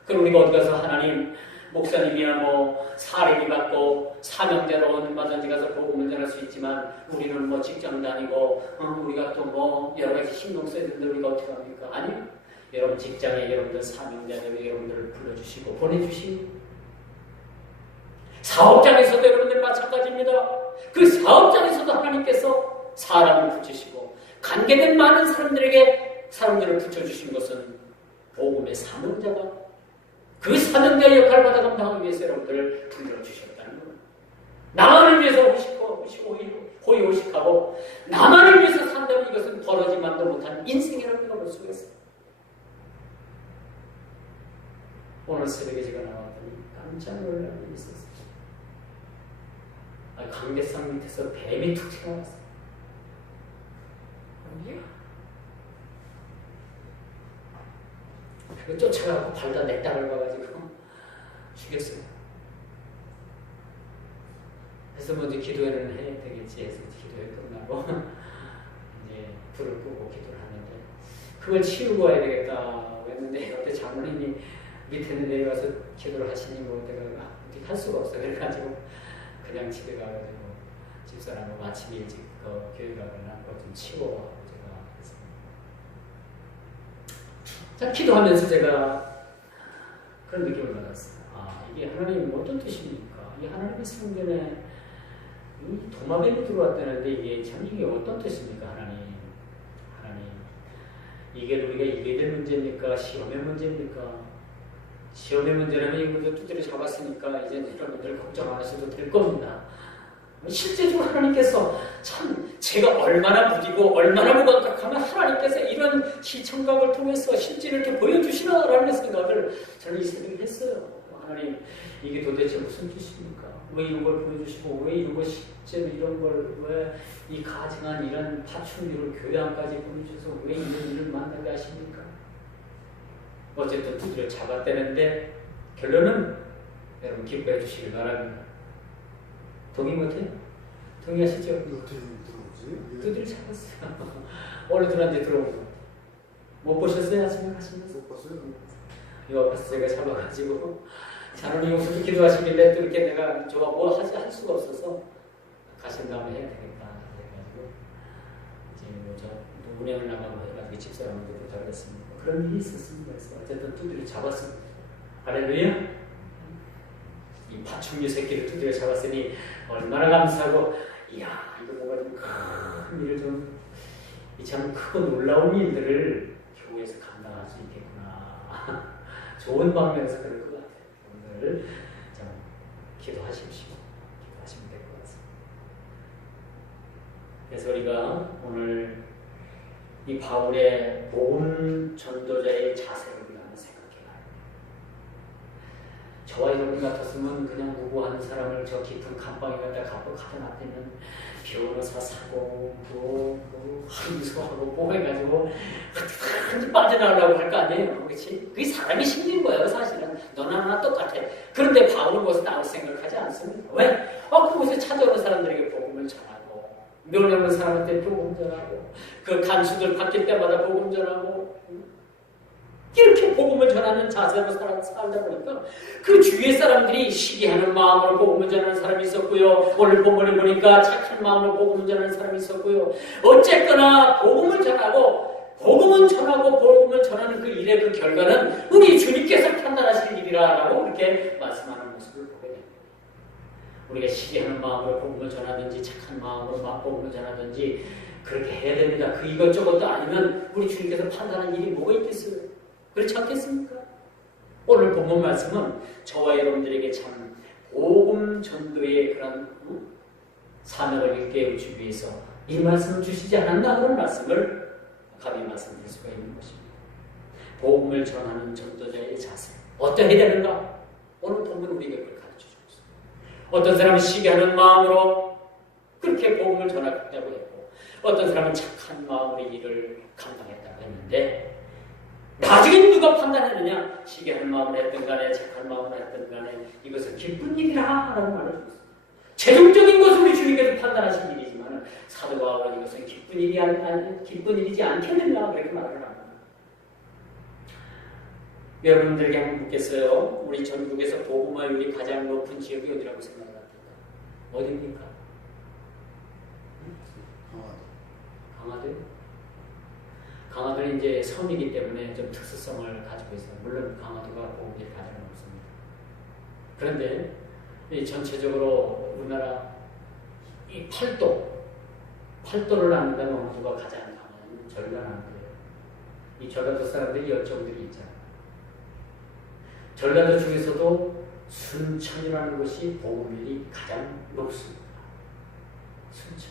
그럼 우리가 어디 가서 하나님 목사님이나 사례비 받고 사명자로 얼마든지 가서 복음을 전할 수 있지만 우리는 직장 다니고 우리가 또 여러 가지 신경 써야 되는데 우리가 어떻게 합니까? 아니요. 여러분 직장에 여러분들 사명자들이 여러분들을 불러주시고 보내주시고 사업장에서도 여러분들 마찬가지입니다. 그 사업장에서도 하나님께서 사람을 붙이시고 관계된 많은 사람들을 붙여주신 것은 복음의 사명자가 그 사명자의 역할을 받아 감당하기 위해서 여러분들을 불러주셨다는 겁니다. 나만을 위해서 호의호식하고 나만을 위해서 산다면 이것은 벌어지만도 못한 인생이라고 볼 수가 있습니다. 오늘 새벽에 제가 나왔더니 깜짝 놀란 일이 있었어요. 강대상 밑에서 뱀이 툭 튀어나왔어요. 그거 쫓아가고 발다 내 땅을 봐가지고 죽였어요. 그래서 먼저 기도회를 해야 되겠지 해서 기도회 끝나고 이제 불을 끄고 기도를 하는데 그걸 치우고 와야 되겠다 했는데 옆에 장로님이 밑에 내려가서 기도를 하시니 뭐 내가 어떻게 할 수가 없어. 그래가지고 그냥 집에 가가지고 집사람하고 아침 일찍 교회 가거나 좀 치고 제가 했습니다. 자, 기도하면서 제가 그런 느낌을 받았어요. 아, 이게 하나님 어떤 뜻입니까? 이 하나님의 성전에 이 도마뱀이 들어왔다는데 이게 어떤 뜻입니까? 하나님 이게 우리가 이겨야 될 문제입니까? 시험의 문제입니까? 시험의 문제라면 이것도 두드려 잡았으니까 이제 여러분들 걱정 안 하셔도 될 겁니다. 실제적으로 하나님께서 참 제가 얼마나 무디고 얼마나 무감각하면 하나님께서 이런 시청각을 통해서 실제로 이렇게 보여주시나라는 생각을 저는 이 새벽에 했어요. 하나님 이게 도대체 무슨 뜻입니까? 왜 이런 걸 보여주시고 왜 이런 거 실제로 이런 걸 왜 이 가증한 이런 파충류를 교회 안까지 보내주셔서 왜 이런 일을 만나게 하십니까? 어쨌든 두드려 잡았다는데 결론은 여러분 기뻐해 주시길 바랍니다. 동의 못해요? 동의하시죠? 어떻게 들어오지? 두드려 잡았어요. 어른들한테 들어온 거. 못 보셨어요? 아침에 가시면서? 못 봤어요? 이거 앞에서 제가 잡아가지고 자손이 용서도 기도하시길래 또 이렇게 내가 저가 뭐 할 수가 없어서 가신 다음에 해야 되겠다 해가지고 이제 뭐저 운행을 나가고 해가지고 집사람한테 부탁했습니다. 그런 일이 있었습니다. 그래서 어쨌든 두드려 잡았습니다. 할렐루야. 이 파충류 새끼를 두드려 잡았으니 얼마나 감사하고 이야 이거 뭔가 좀 큰 일을 좀 참 크고 놀라운 일들을 교회에서 감당할 수 있겠구나. 좋은 방면에서 그럴 것 같아요. 오늘 좀 기도하십시오. 기도하시면 될 것 같습니다. 그래서 우리가 오늘 이 바울의 복음 전도자의 자세를 우리가 한번 생각해봐야 합니다. 저와 여러분 같았으면 그냥 누구 한 사람을 저 깊은 감방에 갖다 가둬놨다면 변호사 사고 뭐 항소하고 뭐 해가지고 어떻게 빠져나가려고 할 거 아니에요. 그렇지? 그게 사람이 심리인 거예요. 사실은 너나 나나 똑같아. 그런데 바울은 거기서 나올 생각하지 않습니다. 왜? 그곳에 찾아오는 사람들에게 복음을 전하고 멸망하는 사람한테 복음 전하고 그 간수들 바뀔 때마다 복음 전하고 이렇게 복음을 전하는 자세로 살다 보니까 그 주위의 사람들이 시기하는 마음으로 복음을 전하는 사람이 있었고요. 오늘 본문에 보니까 착한 마음으로 복음을 전하는 사람이 있었고요. 어쨌거나 복음을 전하는 그 일의 그 결과는 우리 주님께서 판단하실 일이라고 그렇게 말씀하는 모습을 보게 됩니다. 우리가 시기하는 마음으로 복음을 전하든지 착한 마음으로 복음을 전하든지 그렇게 해야 됩니다. 그 이것저것도 아니면 우리 주님께서 판단하는 일이 뭐가 있겠어요? 그렇지 않겠습니까? 오늘 본문 말씀은 저와 여러분들에게 참 복음 전도의 그런 사명을 일깨워주기 위해서 이 말씀을 주시지 않았나 그런 말씀을 감히 말씀드릴 수가 있는 것입니다. 복음을 전하는 전도자의 자세 어떠해야 되는가? 오늘 본문 우리에게 그걸 가르쳐주고 있습니다. 어떤 사람은 시기하는 마음으로 그렇게 복음을 전하겠다고 했고 어떤 사람은 착한 마음으로 일을 감당했다고 했는데 나중에 누가 판단했느냐? 시기하는 마음으로 했든 간에 착한 마음으로 했든 간에 이것은 기쁜 일이라 라고 말해주었습니다. 최종적인 것은 우리 주님께서 판단하신 일이지만 사도 바울은 이것은 기쁜 일이지 않겠느냐 그렇게 말을 합니다. 여러분들에게 한번 묻겠어요. 우리 전국에서 복음화율이 가장 높은 지역이 어디라고 생각합니까? 어디입니까? 강화도요? 강화도는 이제 섬이기 때문에 좀 특수성을 가지고 있어요. 물론 강화도가 복음이 가장 높습니다. 그런데 이 전체적으로 우리나라 이 팔도를 나눈다면 어느 주가 가장 강한 전라남도예요. 이 전라도 사람들이 열정들이 있잖아요. 전라도 중에서도 순천이라는 곳이 복음률이 가장 높습니다. 순천.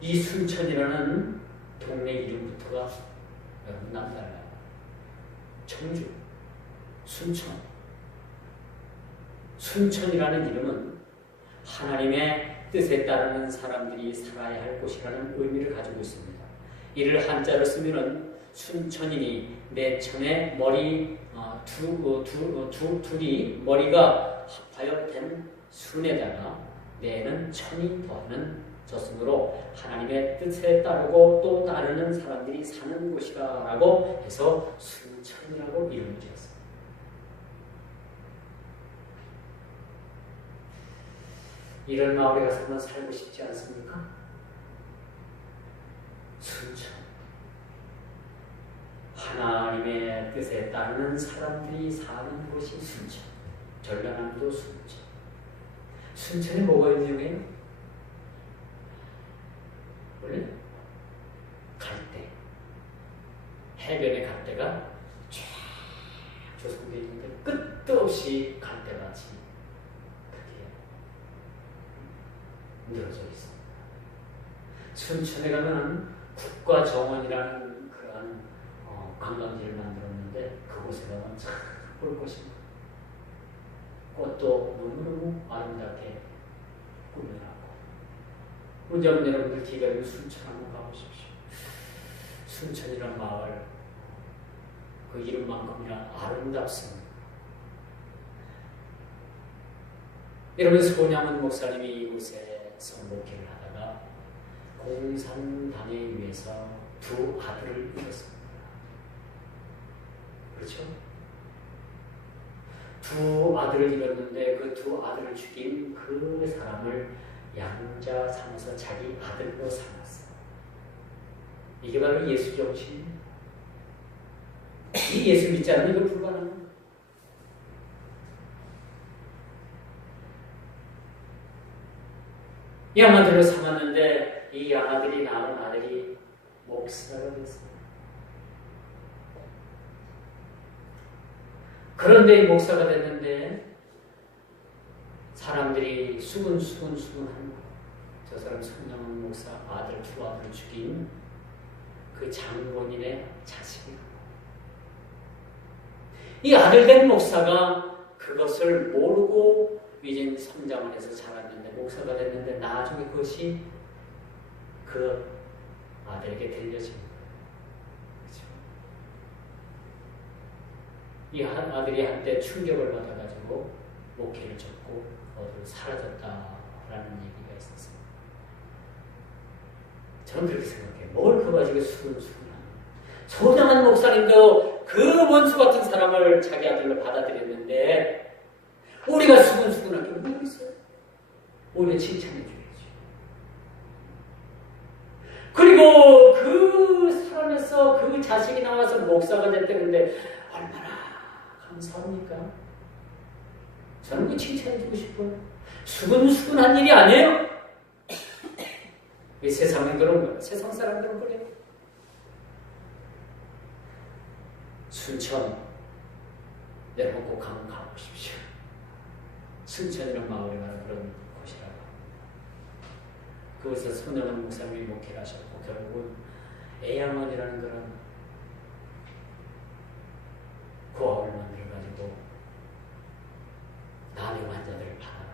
이 순천이라는 동네 이름부터가 여러분 남달라요. 청주, 순천. 순천이라는 이름은 하나님의 뜻에 따르는 사람들이 살아야 할 곳이라는 의미를 가지고 있습니다. 이를 한자로 쓰면은 순천이니 내 천의 머리 둘이 머리가 합하여 된 순에다가 내는 천이 더하는 줬으므로 하나님의 뜻에 따르고 또 따르는 사람들이 사는 곳이라고 해서 순천이라고 이름을 지었습니다. 이런 마을에 가서 한번 살고 싶지 않습니까? 순천. 하나님의 뜻에 따르는 사람들이 사는 곳이 순천. 전라남도 순천. 순천에 뭐가 유명해요? 원래 갈대. 해변의 갈대가 쫙 조성되어 있는데 끝도 없이 갈대같이 그렇게 늘어져 있습니다. 순천에 가면 국가정원이라는 그러한 관광지를 만들었는데 그곳에 가면 참 볼 것입니다. 꽃도 너무너무 아름답게 꾸며놨고 운전 여러분들 기가 있는 순천 한번 가보십시오. 순천이란 마을 그 이름만큼이나 아름답습니다. 여러분 손양원 목사님이 이곳에서 목회를 하다가 공산당에 의해서 두 아들을 잃었습니다. 그렇죠? 두 아들을 잃었는데 그 두 아들을 죽인 그 사람을 양자 삼아서 자기 아들로 삼았어. 이게 바로 예수 정신입니다. 이 예수 믿지 않으면 이거 불가능합니다. 양아들로 삼았는데 이 양아들이 낳은 아들이 목사가 됐어요. 그런데 이 목사가 됐는데 사람들이 수근수근한 저 사람 손양원 목사 아들 두 아들을 죽인 그 장본인의 자식이에요. 이 아들 된 목사가 그것을 모르고 이제 성장을 해서 자랐는데 목사가 됐는데 나중에 그것이 그 아들에게 들려집니다. 그렇죠? 이 아들이 한때 충격을 받아가지고 목회를 접고 어디로 사라졌다라는 얘기가 있었어요. 저는 그렇게 생각해요. 뭘 그거 가지고 수근수근합니다. 소장한 목사님도 그 원수 같은 사람을 자기 아들로 받아들였는데 우리가 수근수근할 게 뭐가 있어요? 오히려 칭찬해 줘야지. 그리고 그 사람에서 그 자식이 나와서 목사가 됐다는데 얼마나 감사합니까? 저는 그 칭찬해 주고 싶어요. 수근수근한 일이 아니에요. 이 세상은 그런 거예요. 세상 사람들은 그래요. 순천 여러분 꼭 한번 가보십시오. 순천이라는 마을에 가는 그런 곳이라고 합니다. 그곳에서 손영원 목사님이 목회를 하셨고 결국은 애양원이라는 그런 고아원을 만들어가지고 난임 환자들을 받아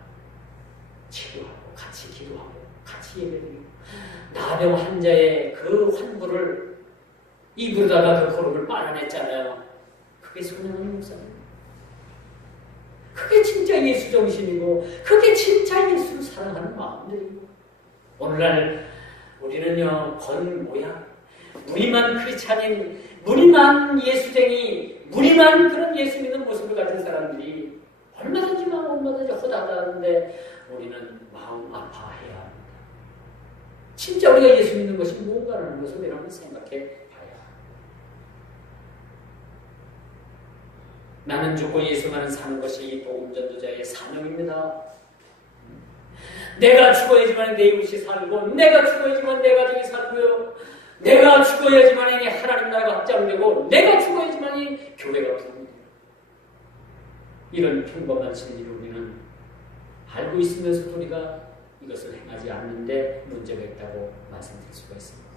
치료하고 같이 기도하고 같이 예배드리고 나병 환자의 그 환부를 입으로다가 그 고름을 빨아냈잖아요. 그게 손영원 목사님. 그게 진짜 예수 정신이고 그게 진짜 예수를 사랑하는 마음들이고 오늘날 우리는요 뭐야 무리만 크리스찬인 무리만 예수쟁이 무리만 그런 예수 믿는 모습을 가진 사람들이 얼마든지 마음 얼마든지 허다하다는데 우리는 마음 아파해야 합니다. 진짜 우리가 예수 믿는 것이 뭔가라는 것을 여러분 생각해 봐야 합니다. 나는 죽고 예수만은 사는 것이 이 복음 전도자의 사명입니다. 내가 죽어야지만 내 이웃이 살고 내가 죽어야지만 내 가족이 살고요. 내가 죽어야지만 하나님 나라가 확장되고 내가 죽어야지만 교회가 부릅니다. 이런 평범한 진리를 우리는 알고 있으면서도 우리가 이것을 행하지 않는데 문제가 있다고 말씀드릴 수가 있습니다.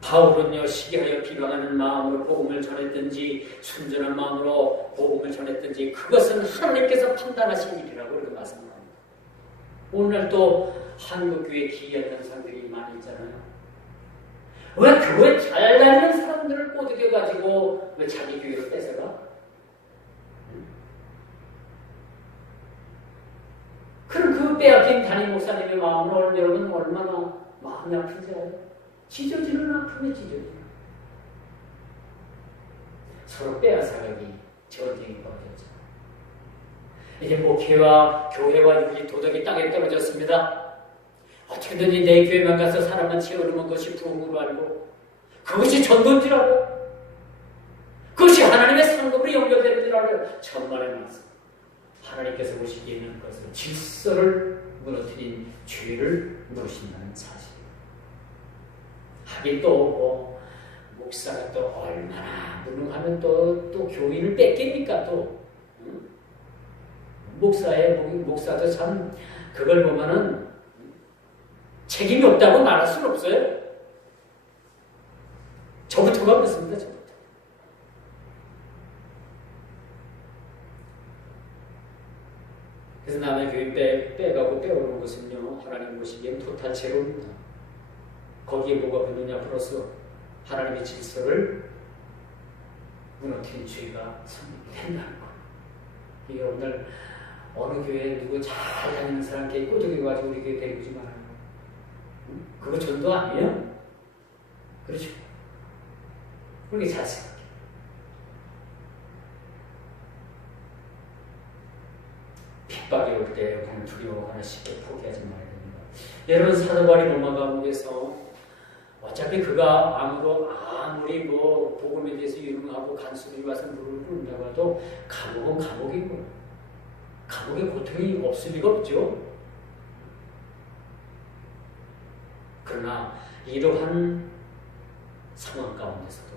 바울은요 시기하여 비방하는 마음으로 복음을 전했든지 순전한 마음으로 복음을 전했든지 그것은 하나님께서 판단하신 일이라고 이렇게 말씀합니다. 오늘 또 한국교회 기이한 현상들이 많이 있잖아요. 왜 교회 잘 다니는 사람들을 꼬드겨가지고 왜 자기 교회로 뺏어가? 목사님, 담임 목사님의 마음은 여러분 얼마나 마음이 아픈지 알아요? 찢어지는 아픔에 찢어지는. 서로 빼앗아가기 전쟁이 벌어졌죠. 이제 목회와 교회와 윤리 도덕이 땅에 떨어졌습니다. 어떻게든지 내 교회만 가서 사람만 채우는 것이 부흥으로 알고 그것이 전도인 줄 알고 그것이 하나님의 상급으로 연결되는 줄 알아요. 천만의 말씀. 하나님께서 보시기에는 그것은 질서를 무너뜨린 죄를 물으신다는 사실. 하긴 또 목사가 또 얼마나 무능하면 또 교인을 뺏깁니까 또. 목사도 참 그걸 보면은 책임이 없다고 말할 수는 없어요. 저부터가 그렇습니다. 저부터. 그래서 남의 교인 빼가고 빼오는 것은요, 하나님 보시기엔 토탈제로입니다. 거기에 뭐가 붙느냐 플러스 하나님의 질서를 무너뜨린 죄가 성립된다는 것. 이게 오늘 어느 교회에 누구 잘 다니는 사람께 꼬드겨가지고 우리 교회 데리고 오지 말아요. 그거 전도 아니에요? 그렇죠? 그렇게 잘 생각해요. 핍박이 올 때 우리는 두려워하나 쉽게 포기하지 말아야 됩니다. 여러분 사도 바울이 로마 감옥에서 어차피 그가 아무리 복음에 대해서 유능하고 간수들이 와서 무릎을 꿇는다고 해도 감옥은 감옥이고 감옥에 고통이 없을 리가 없죠. 그러나 이러한 상황 가운데서도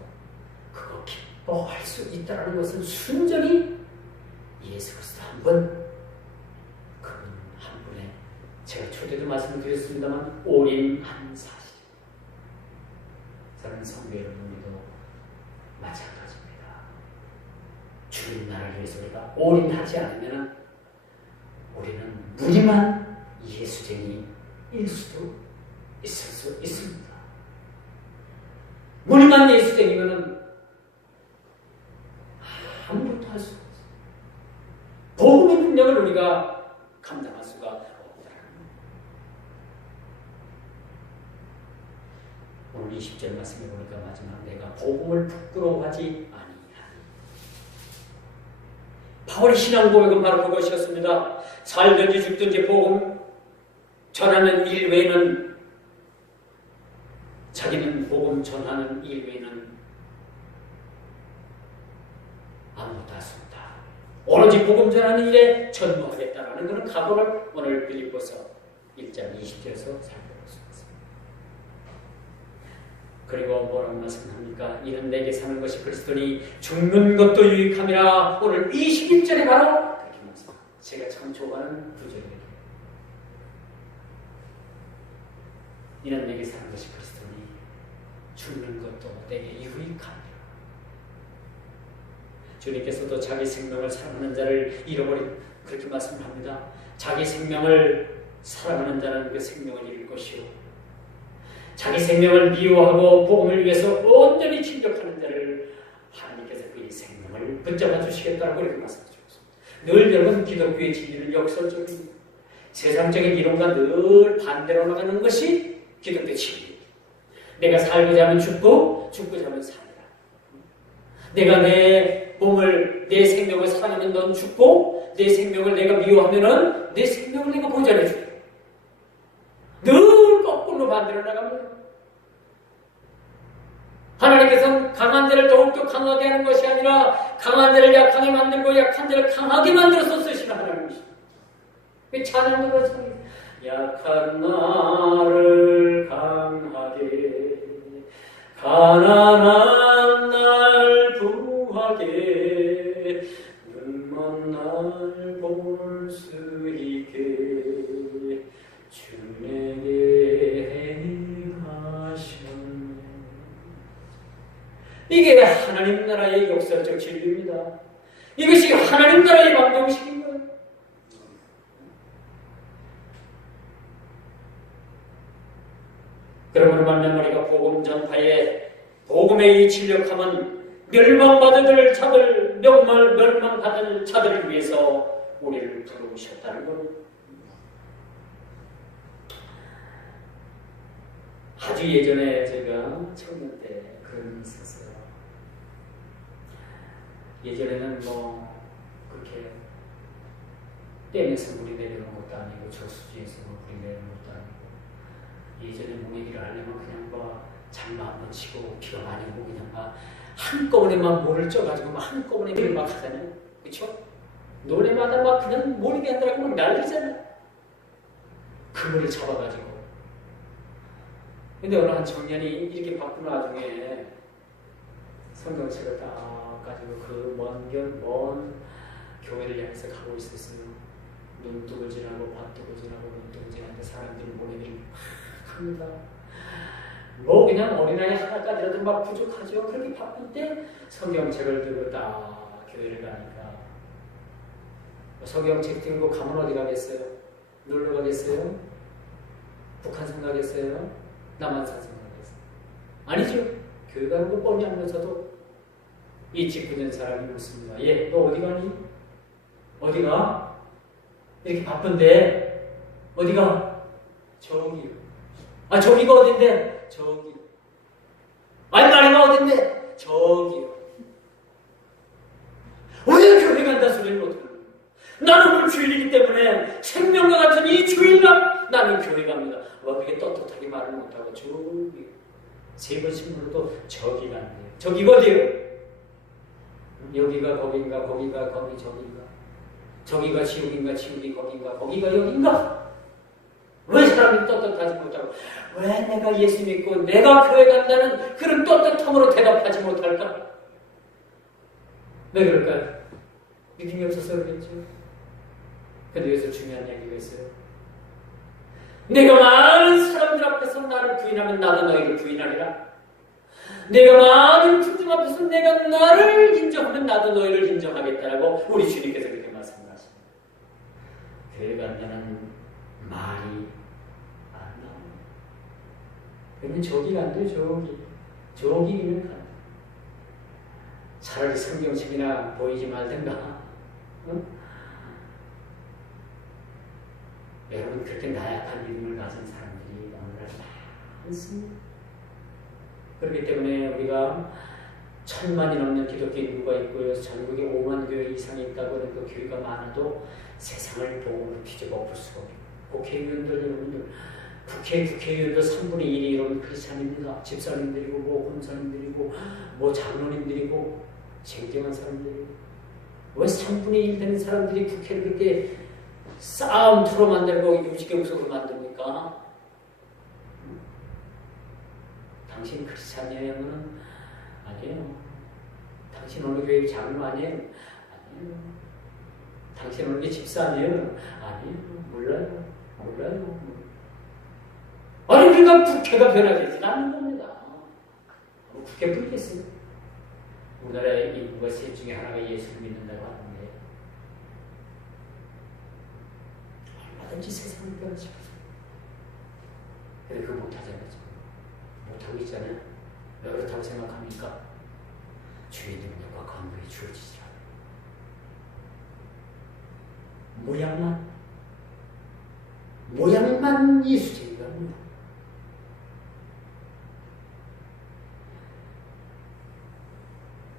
그거 기뻐할 수 있다는 것은 순전히 예수 그리스도 한 분, 그분 한 분의 제가 초대도 말씀드렸습니다만 올인한 사실. 저는 성도 여러분들도 마찬가지입니다. 주님 나라를 위해서 우리가 올인하지 않으면 우리는 무리만 예수쟁이일 수도 있을 수 있습니다. 무리만 예수쟁이면 아무것도 할 수 없어요. 복음의 능력을 우리가 감당할 수가 없다는 거예요. 오늘 20절 말씀해 보니까 마지막 내가 복음을 부끄러워하지 아니하니. 바울의 신앙 고백은 바로 그것이었습니다. 살든지 죽든지 복음 전하는 일 외에는 자기는 복음 전하는 일 외에는 아무것도 할 수 없다. 오로지 복음 전하는 일에 전무하겠다라는 그런 각오를 오늘 빌립보서 1장 20절에서 살펴볼 수 있습니다. 그리고 뭐라고 말씀합니까? 이는 내게 사는 것이 그리스도니 죽는 것도 유익함이라. 오늘 21절에 바로 그렇게 말씀합니다. 제가 참 좋아하는 구절이에요. 이는 내게 사는 것이 그리스도니 죽는 것도 내게 유익함이라. 주님께서도 자기 생명을 사랑하는 자를 잃어버린 그렇게 말씀합니다. 자기 생명을 사랑하는 자는 그 생명을 잃을 것이요 자기 생명을 미워하고 복음을 위해서 온전히 진격하는 자를 하나님께서 그의 생명을 붙잡아 주시겠다고 그렇게 말씀해 주셨습니다. 늘 여러분 기독교의 진리는 역설적입니다. 세상적인 이론과 늘 반대로 나가는 것이 기독교의 진리입니다. 내가 살고자 하면 죽고 죽고자 하면 살리라. 내가 내 몸을 내 생명을 사랑하면 넌 죽고 내 생명을 내가 미워하면은 내 생명을 내가 보존해 주라. 늘 거꾸로 반대로 나갑니다. 하나님께서는 강한 자를 더욱더 강하게 하는 것이 아니라 강한 자를 약하게 만들고 약한 자를 강하게 만들어서 쓰시는 하나님이십니다. 찬양도 그렇잖아요. 약한 나를 강하게 가난한 날 부하게 눈먼 날 볼 수 있게 주 내게 행하셨네. 이게 하나님 나라의 역사적 진리입니다. 이것이 하나님 나라의 방정식인 거예요. 그러므로 말면 우리가 복음 전파에 복음의 이 진력함은 멸망받을 자들, 멸망받을 자들을 위해서 우리를 부르셨다는 것. 아주 예전에 제가 청년 때 그런 일이 있었어요. 예전에는 뭐 그렇게 댐에서 물이 내리는 것도 아니고 저수지에서 물이 내리는 것도 아니고 예전에 모내기를 하려면 그냥 뭐 장마 한번 치고 비가 많이 오고 그냥 막 한꺼번에 막 물을 쪄가지고 막 한꺼번에 물을 막 하잖아요. 그렇죠? 노래마다 막 그냥 모내기 하더라고 막 난리잖아요. 그 물을 잡아가지고. 근데 어느 한 청년이 이렇게 바쁜 와중에 성경책을 딱 가지고 그 먼 교회를 향해서 가고 있었어요. 눈뜨고 지나고 밭뜨고 지나고 눈뜨고 지나는데 사람들이 모내기를 막 합니다. 뭐 그냥 어린아이 하나까지라도 막 부족하죠. 그렇게 바쁠 때 성경책을 들고 딱 교회를 가니까 성경책 들고 가면 어디 가겠어요? 놀러 가겠어요? 북한산 가겠어요? 남한산 가겠어요? 아니죠. 교회 가는 거 뻔히 알면서도 이 직분된 사람이 묻습니다. 예, 너 어디 가니? 어디가? 이렇게 바쁜데 어디가? 저기요. 아, 저기가 어딘데? 저기요. 아니, 말이가 어딘데? 저기요. 왜 교회 간다 소리를 못하는 거야? 나는 오늘 주일이기 때문에 생명과 같은 이 주일날 나는 교회 갑니다. 와, 그게 떳떳하게 말을 못하고 저기 세 번씩 물어도 저기 간대요. 저기가 어디요? 여기가 거긴가, 거기가 거기 저긴가, 저기가 지옥인가, 지옥이 거긴가, 거기가 여긴가? 왜 사람이 떳떳하지 못하고 왜 내가 예수 믿고 내가 교회 간다는 그런 떳떳함으로 대답하지 못할까? 왜 그럴까요? 믿음이 없어서 그랬죠. 근데 여기서 중요한 얘기가 있어요. 내가 많은 사람들 앞에서 나를 부인하면 나도 너희를 부인하리라. 내가 많은 군중 앞에서 내가 나를 인정하면 나도 너희를 인정하겠다라고 우리 주님께서 그렇게 말씀하십니다. 교회 간다는 말이 안 나옵니다. 그러면 저기 간대요. 저기는 간다. 차라리 성경책이나 보이지 말든가. 응? 여러분, 그렇게 나약한 믿음을 가진 사람들이 오늘날 많습니다. 그렇기 때문에 우리가 1000만이 넘는 기독교 인구가 있고요. 전국에 5만 교회 이상이 있다고 하는 그 교회가 많아도 세상을 복음으로 뒤집어 엎을 수가 없고, 국회의원들 여러분들, 국회의원들 3분의 1이 여러분 크리스찬입니다. 집사님들이고 뭐 권사님들이고 뭐 장로님들이고 쟁쟁한 사람들이고, 왜 3분의 1 되는 사람들이 국회를 그렇게 싸움터로 만들고 유지경석으로 만듭니까? 당신 크리스찬이에요? 아니에요. 당신 어느 교회 장로 아니에요? 아니에요. 당신 어느 게 집사 아니에요? 아니에요. 몰라요. 아니, 그러니까 국회가 변화되지 않는 겁니다. 국회 불겠어요. 우리나라의 인구가 셋 중에 하나가 예수를 믿는다고 하는데 얼마든지 세상을 변화시켜요. 근데 그거 못하잖아요. 못하고 있잖아요. 왜 그렇다고 생각합니까? 주의 능력과 감동이 주어지지 않아요. 모양만 예수쟁이가 뭐야?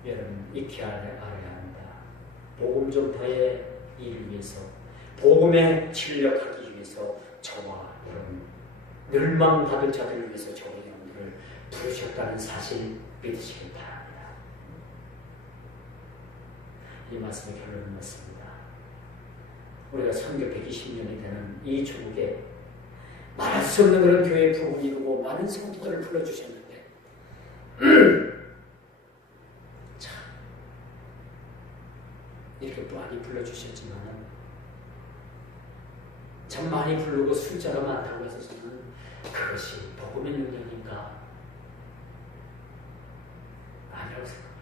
여러분, 익히 알아야 합니다. 복음 전파의 일을 위해서, 복음에 진력하기 위해서 저와 여러분, 멸망받을 자들을 위해서 저와 여러분들을 부르셨다는 사실 믿으시길 바랍니다. 이 말씀의 결론은 맞습니다. 우리가 선교 120년이 되는 이 조국에 말할 수 없는 그런 교회의 부흥이 이루고 많은 성도들을 불러주셨는데 참 이렇게 많이 불러주셨지만 참 많이 부르고 숫자가 많다고 해서 저는 그것이 복음의 능력인가? 아니라고 생각합니다.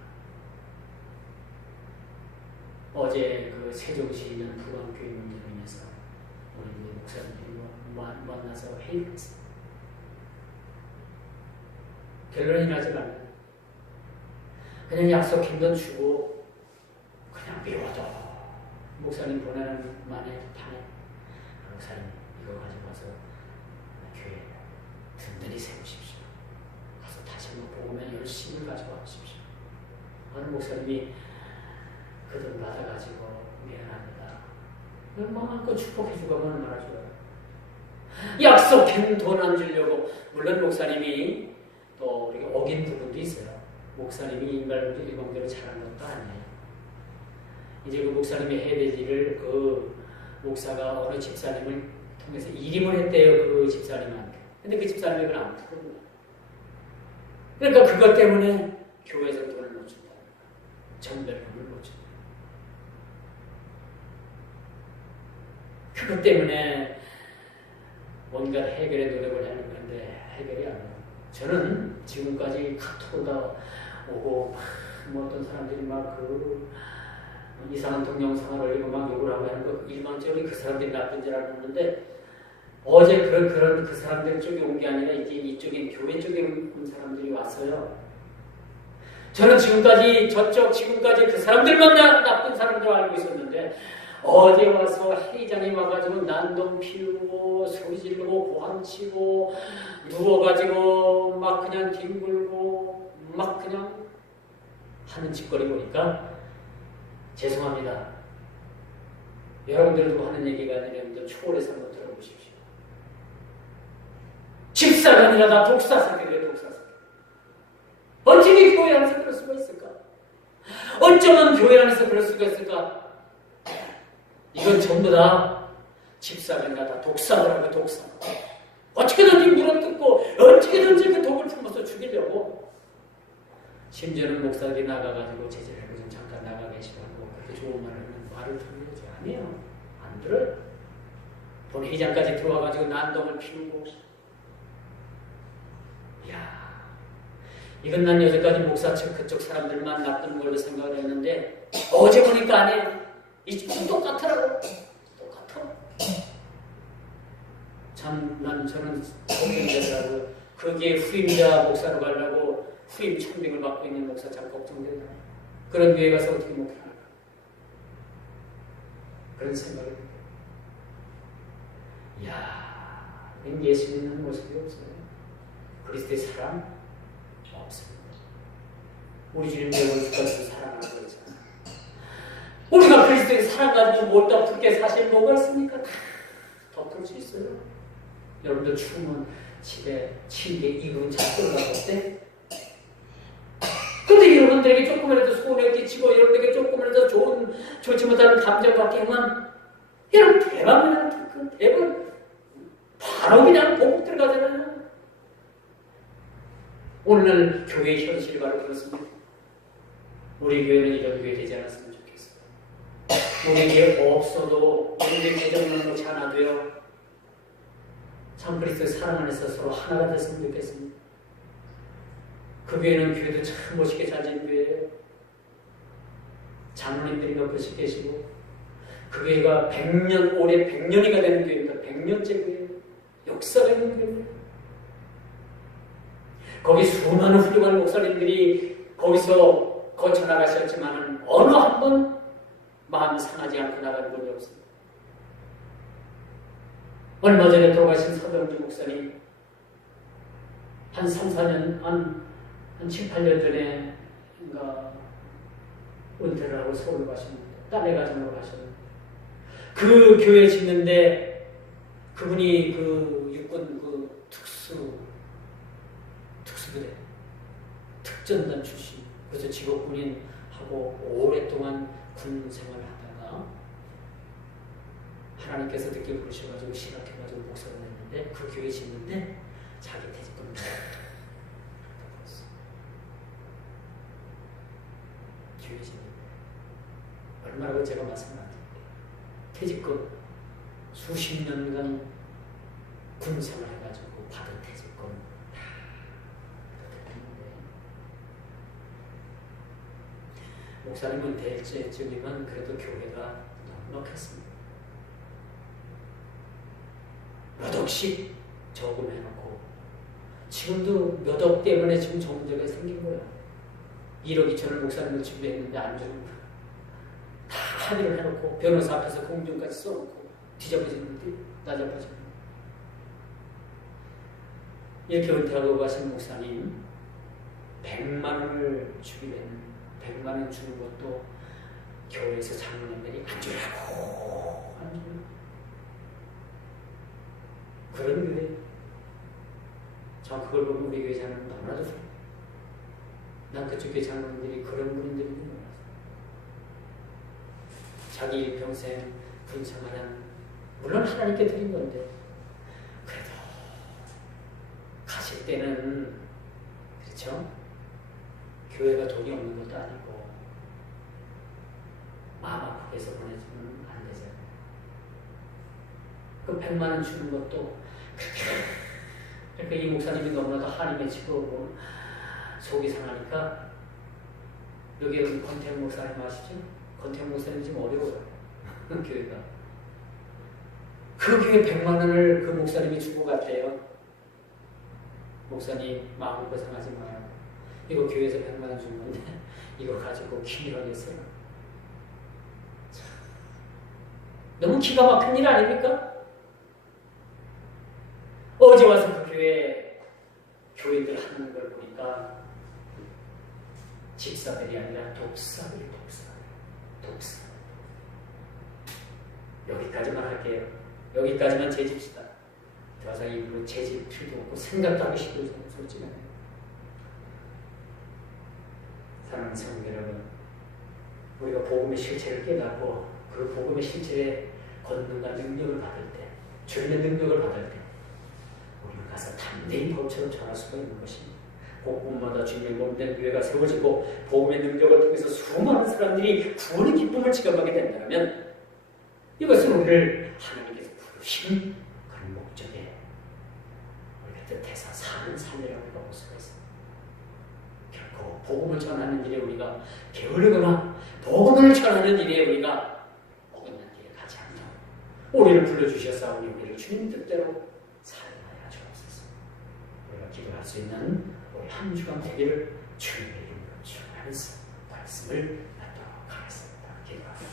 어제 그 세종시에 있는 부안교회 문제로 인해서 우리 목사님들이 만나서 회의를 했습니다. 결론이 나지 않아요. 그냥 약속한 건 주고 그냥 미워도 목사님 보내는 만에 타네. 목사님 이거 가지고 와서 교회 단단히 세우십시오. 가서 다시 한번 복음의 열심을 가지고 하십시오. 어느 목사님이 그 돈 받아가지고 미안합니다. 마음껏 축복해주고 하면 얼마나 좋아요. 약속한 돈 안 주려고. 물론 목사님이 또 우리가 어긴 부분도 있어요. 목사님이 일방적으로 잘한 것도 아니에요. 이제 그 목사님이 해야 될 일을 그 목사가 어느 집사님을 통해서 일임을 했대요. 그 집사님한테. 근데 그 집사님이 그걸 안 풀어요. 그러니까 그것 때문에 교회에서 돈을 못 준다. 전별금을 못 준다. 그것 때문에 뭔가 해결의 노력을 하는 건데 해결이 안 돼요. 저는 지금까지 카톡가 오고 뭐 어떤 사람들이 막 그 이상한 동영상을 올리고 막 욕을 하고 하는 거 일반적으로 그 사람들이 나쁜 줄 알았는데 어제 그런 그 사람들 쪽에 온 게 아니라 이제 이쪽에 교회 쪽에 온 사람들이 왔어요. 저는 지금까지 그 사람들만 나쁜 사람들 알고 있었는데 어제 와서 회장이 와가지고 난동 피우고 소리 지르고 고함치고 누워가지고 막 그냥 뒹굴고 막 그냥 하는 짓거리 보니까 죄송합니다. 여러분들도 하는 얘기가 아니라 여러분들 초월해서 한번 들어보십시오. 집사가 아니라 나 독사사기래 독사사기. 어떻게 교회 안에서 그럴 수가 있을까? 어쩌면 교회 안에서 그럴 수가 있을까? 이건 전부 다 집사가 아니라 다 독사더라고요. 독사. 어떻게든지 물어뜯고 어떻게든지 그 독을 품어서 죽이려고. 심지어는 목사들이 나가가지고 제자리고 좀 잠깐 나가 계시라고 그렇게 좋은 말을 들으려지 아니에요. 안 들어요. 본회의장까지 들어와가지고 난동을 피우고. 이야, 이건 난 여태까지 목사 측 그쪽 사람들만 나쁜 걸로 생각을 했는데 어제 보니까 아니에요. 이 집은 똑같더라고. 똑같아. 저는 걱정되더라고요. 거기에 후임자 목사로 가려고 후임 청빙을 받고 있는 목사 참 걱정되더라고요. 그런 교회 가서 어떻게 목회할까? 그런 생각을 해요. 이야, 예수 믿는 모습이 없어요. 그리스도의 사랑 없습니다. 우리 주님 배우까지 사랑하고 있잖아요. 우리가 그리스도의 사랑 가지고 못 덮을 게 사실 뭐가 있습니까? 다 덮을 수 있어요. 여러분들 추우면 집에 침대 이불은 잘 끌어가고 때 근데 여러분들에게 조금이라도 손해 끼치고 여러분에게 조금이라도 좋지 못한 감정 갖게 하면 여러분 대박이나 대박 바로 그냥 보고 들어가잖아요. 오늘날 교회의 현실이 바로 그렇습니다. 우리 교회는 이런 교회 되지 않았으면 좋겠어요. 우리 교회 없어도 우리 개정만 놓지 않아도요. 참 그리스도의 사랑 안에서 서로 하나가 됐으면 좋겠습니다. 그 교회는 교회도 참 멋있게 잘 지은 교회예요. 장로님들이 몇 분씩 계시고 그 교회가 100년, 올해 100년이가 되는 교회입니다. 100년째 교회예요. 역사가 있는 교회입니다. 거기 수많은 훌륭한 목사님들이 거기서 거쳐 나가셨지만 어느 한 번 마음 상하지 않고 나가는 분이 없습니다. 얼마 전에 돌아가신 서병주 목사님 한 3, 4년, 한 7, 8년 전에 은퇴를 하고 서울 가셨는데 딸의 가정으로 가셨는데 그 교회 짓는데 그분이 그 육군 그 특수부대 특전단 출신 그래서 직업군인하고 오랫동안 군 생활을 하다가 하나님께서 늦게 부르셔가지고 신학해가지고 목사를 했는데 그 교회 짓는데 자기 퇴직금을 교회 짓는데 얼마라고 제가 말씀 안 드릴게요. 퇴직금 수십 년간 군 생활해가지고 받은 퇴직금 목사님은 대체적이면 그래도 교회가 넉넉했습니다. 몇 억씩 저금해놓고 지금도 몇 억 때문에 지금 저 문제가 생긴 거예요. 1억 2천을 목사님을 준비했는데 안 주는 거예요. 다 합의를 해놓고 변호사 앞에서 공증까지 써놓고 뒤잡아지는데 나잡아지는 이렇게 은퇴하고 가신 목사님 100만 원을 주기로 했는데 100만 원 주는 것도 교회에서 장로님들이 안 주라고 하는 거예요. 그런 교회. 저 그걸 보면 우리 교회 장로님 너무나도 좋아요. 난 그쪽 교회 장로님들이 그런 분들이 몰랐어요. 자기 평생 분생활은 물론 하나님께 드린 건데 그래도 가실 때는 그렇죠? 교회가 돈이 없는 것도 아니고 마음 아프게 해서 보내주면 안 되잖아요. 그 100만 원 주는 것도 그러니까 이 목사님이 너무나도 한이 맺히고 속이 상하니까 여기 권태형 목사님 아시죠? 권태형 목사님 지금 어려워요. 교회가. 그 교회 100만 원을 그 목사님이 주고 갔대요. 목사님 마음 고생하지 마요. 이거 교회에서 100만 원 준 건데 이거 가지고 기밀하겠어요. 너무 기가 막힌 일 아닙니까? 어제 와서 그 교회들 하는 걸 보니까 집사들이 아니라 독사들이 독사. 여기까지만 할게요. 여기까지만 제 집시다. 더 이상 입으로 제 집 필요 없고 생각도 하기 싫어요. 솔직하게. 사랑하는 성도 여러분, 우리가 복음의 실체를 깨닫고 그 복음의 실체의 권능과 능력을 받을 때, 주님의 능력을 받을 때 우리는 가서 담대히 법처럼 전할 수가 있는 것입니다. 곳곳마다 주님의 몸된 교회가 세워지고 복음의 능력을 통해서 수많은 사람들이 구원의 기쁨을 체험하게 된다면 이것은 우리를 하나님께서 부르신 그런 목적에 우리가 뜻해서 사는 삶이라고 우리가 볼 수가 있습니다. 결코 복음을 전하는 일에 우리가 게으르거나 복음을 전하는 일에 우리가 어긋난 길에 가지 않도록 우리를 불러주셔서 우리를 주님 뜻대로 살아야 주옵소서. 우리가 기도할 수 있는 우리 한 주간 되기를 주님의 이름으로 축원하면서 말씀을 나누도록 하겠습니다. 기도합니다.